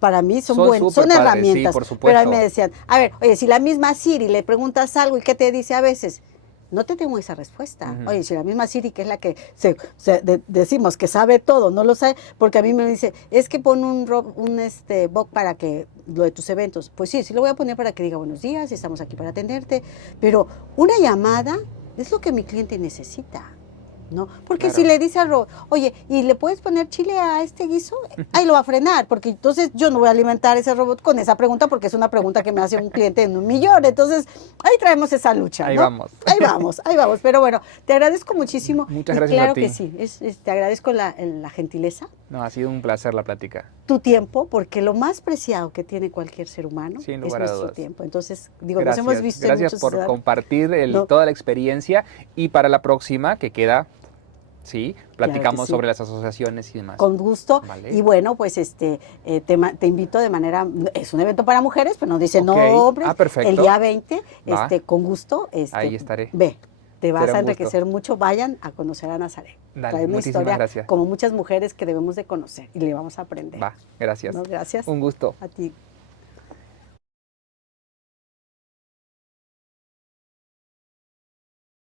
Para mí son buenas, son herramientas, sí, por supuesto. Pero a mí me decían, a ver, oye, si la misma Siri le preguntas algo y ¿qué te dice a veces? No te tengo esa respuesta. Oye, si la misma Siri, que es la que decimos que sabe todo, no lo sabe, porque a mí me dice, es que pon un bot para que lo de tus eventos. Pues sí lo voy a poner para que diga buenos días, estamos aquí para atenderte, pero una llamada es lo que mi cliente necesita. ¿no? Porque Claro. si le dice al robot, oye, ¿y le puedes poner chile a este guiso? Ahí lo va a frenar, porque entonces yo no voy a alimentar a ese robot con esa pregunta, porque es una pregunta que me hace un cliente en 1.000.000. Entonces, ahí traemos esa lucha, Ahí ¿no? vamos. Ahí vamos. Pero bueno, te agradezco muchísimo. Muchas y gracias a claro ti. que sí, te agradezco la gentileza, No, ha sido un placer la plática. tu tiempo, porque lo más preciado que tiene cualquier ser humano Sin es lugar a nuestro dudas. tiempo. Entonces, digo, Gracias, nos hemos visto en gracias muchos por lugares. compartir No. toda la experiencia y para la próxima que queda, sí, Claro platicamos que sí. sobre las asociaciones y demás. Con gusto. Vale. Y bueno, pues te invito de manera, es un evento para mujeres, pero no dice Ok. no hombres. Perfecto. El día 20, Va. con gusto, Ahí estaré. ve, te vas Será a un gusto. enriquecer mucho. Vayan a conocer a Nazaret. Dale, Trae una muchísimas historia gracias. como muchas mujeres que debemos de conocer y le vamos a aprender. Va, gracias. ¿No? Gracias Un gusto. a ti.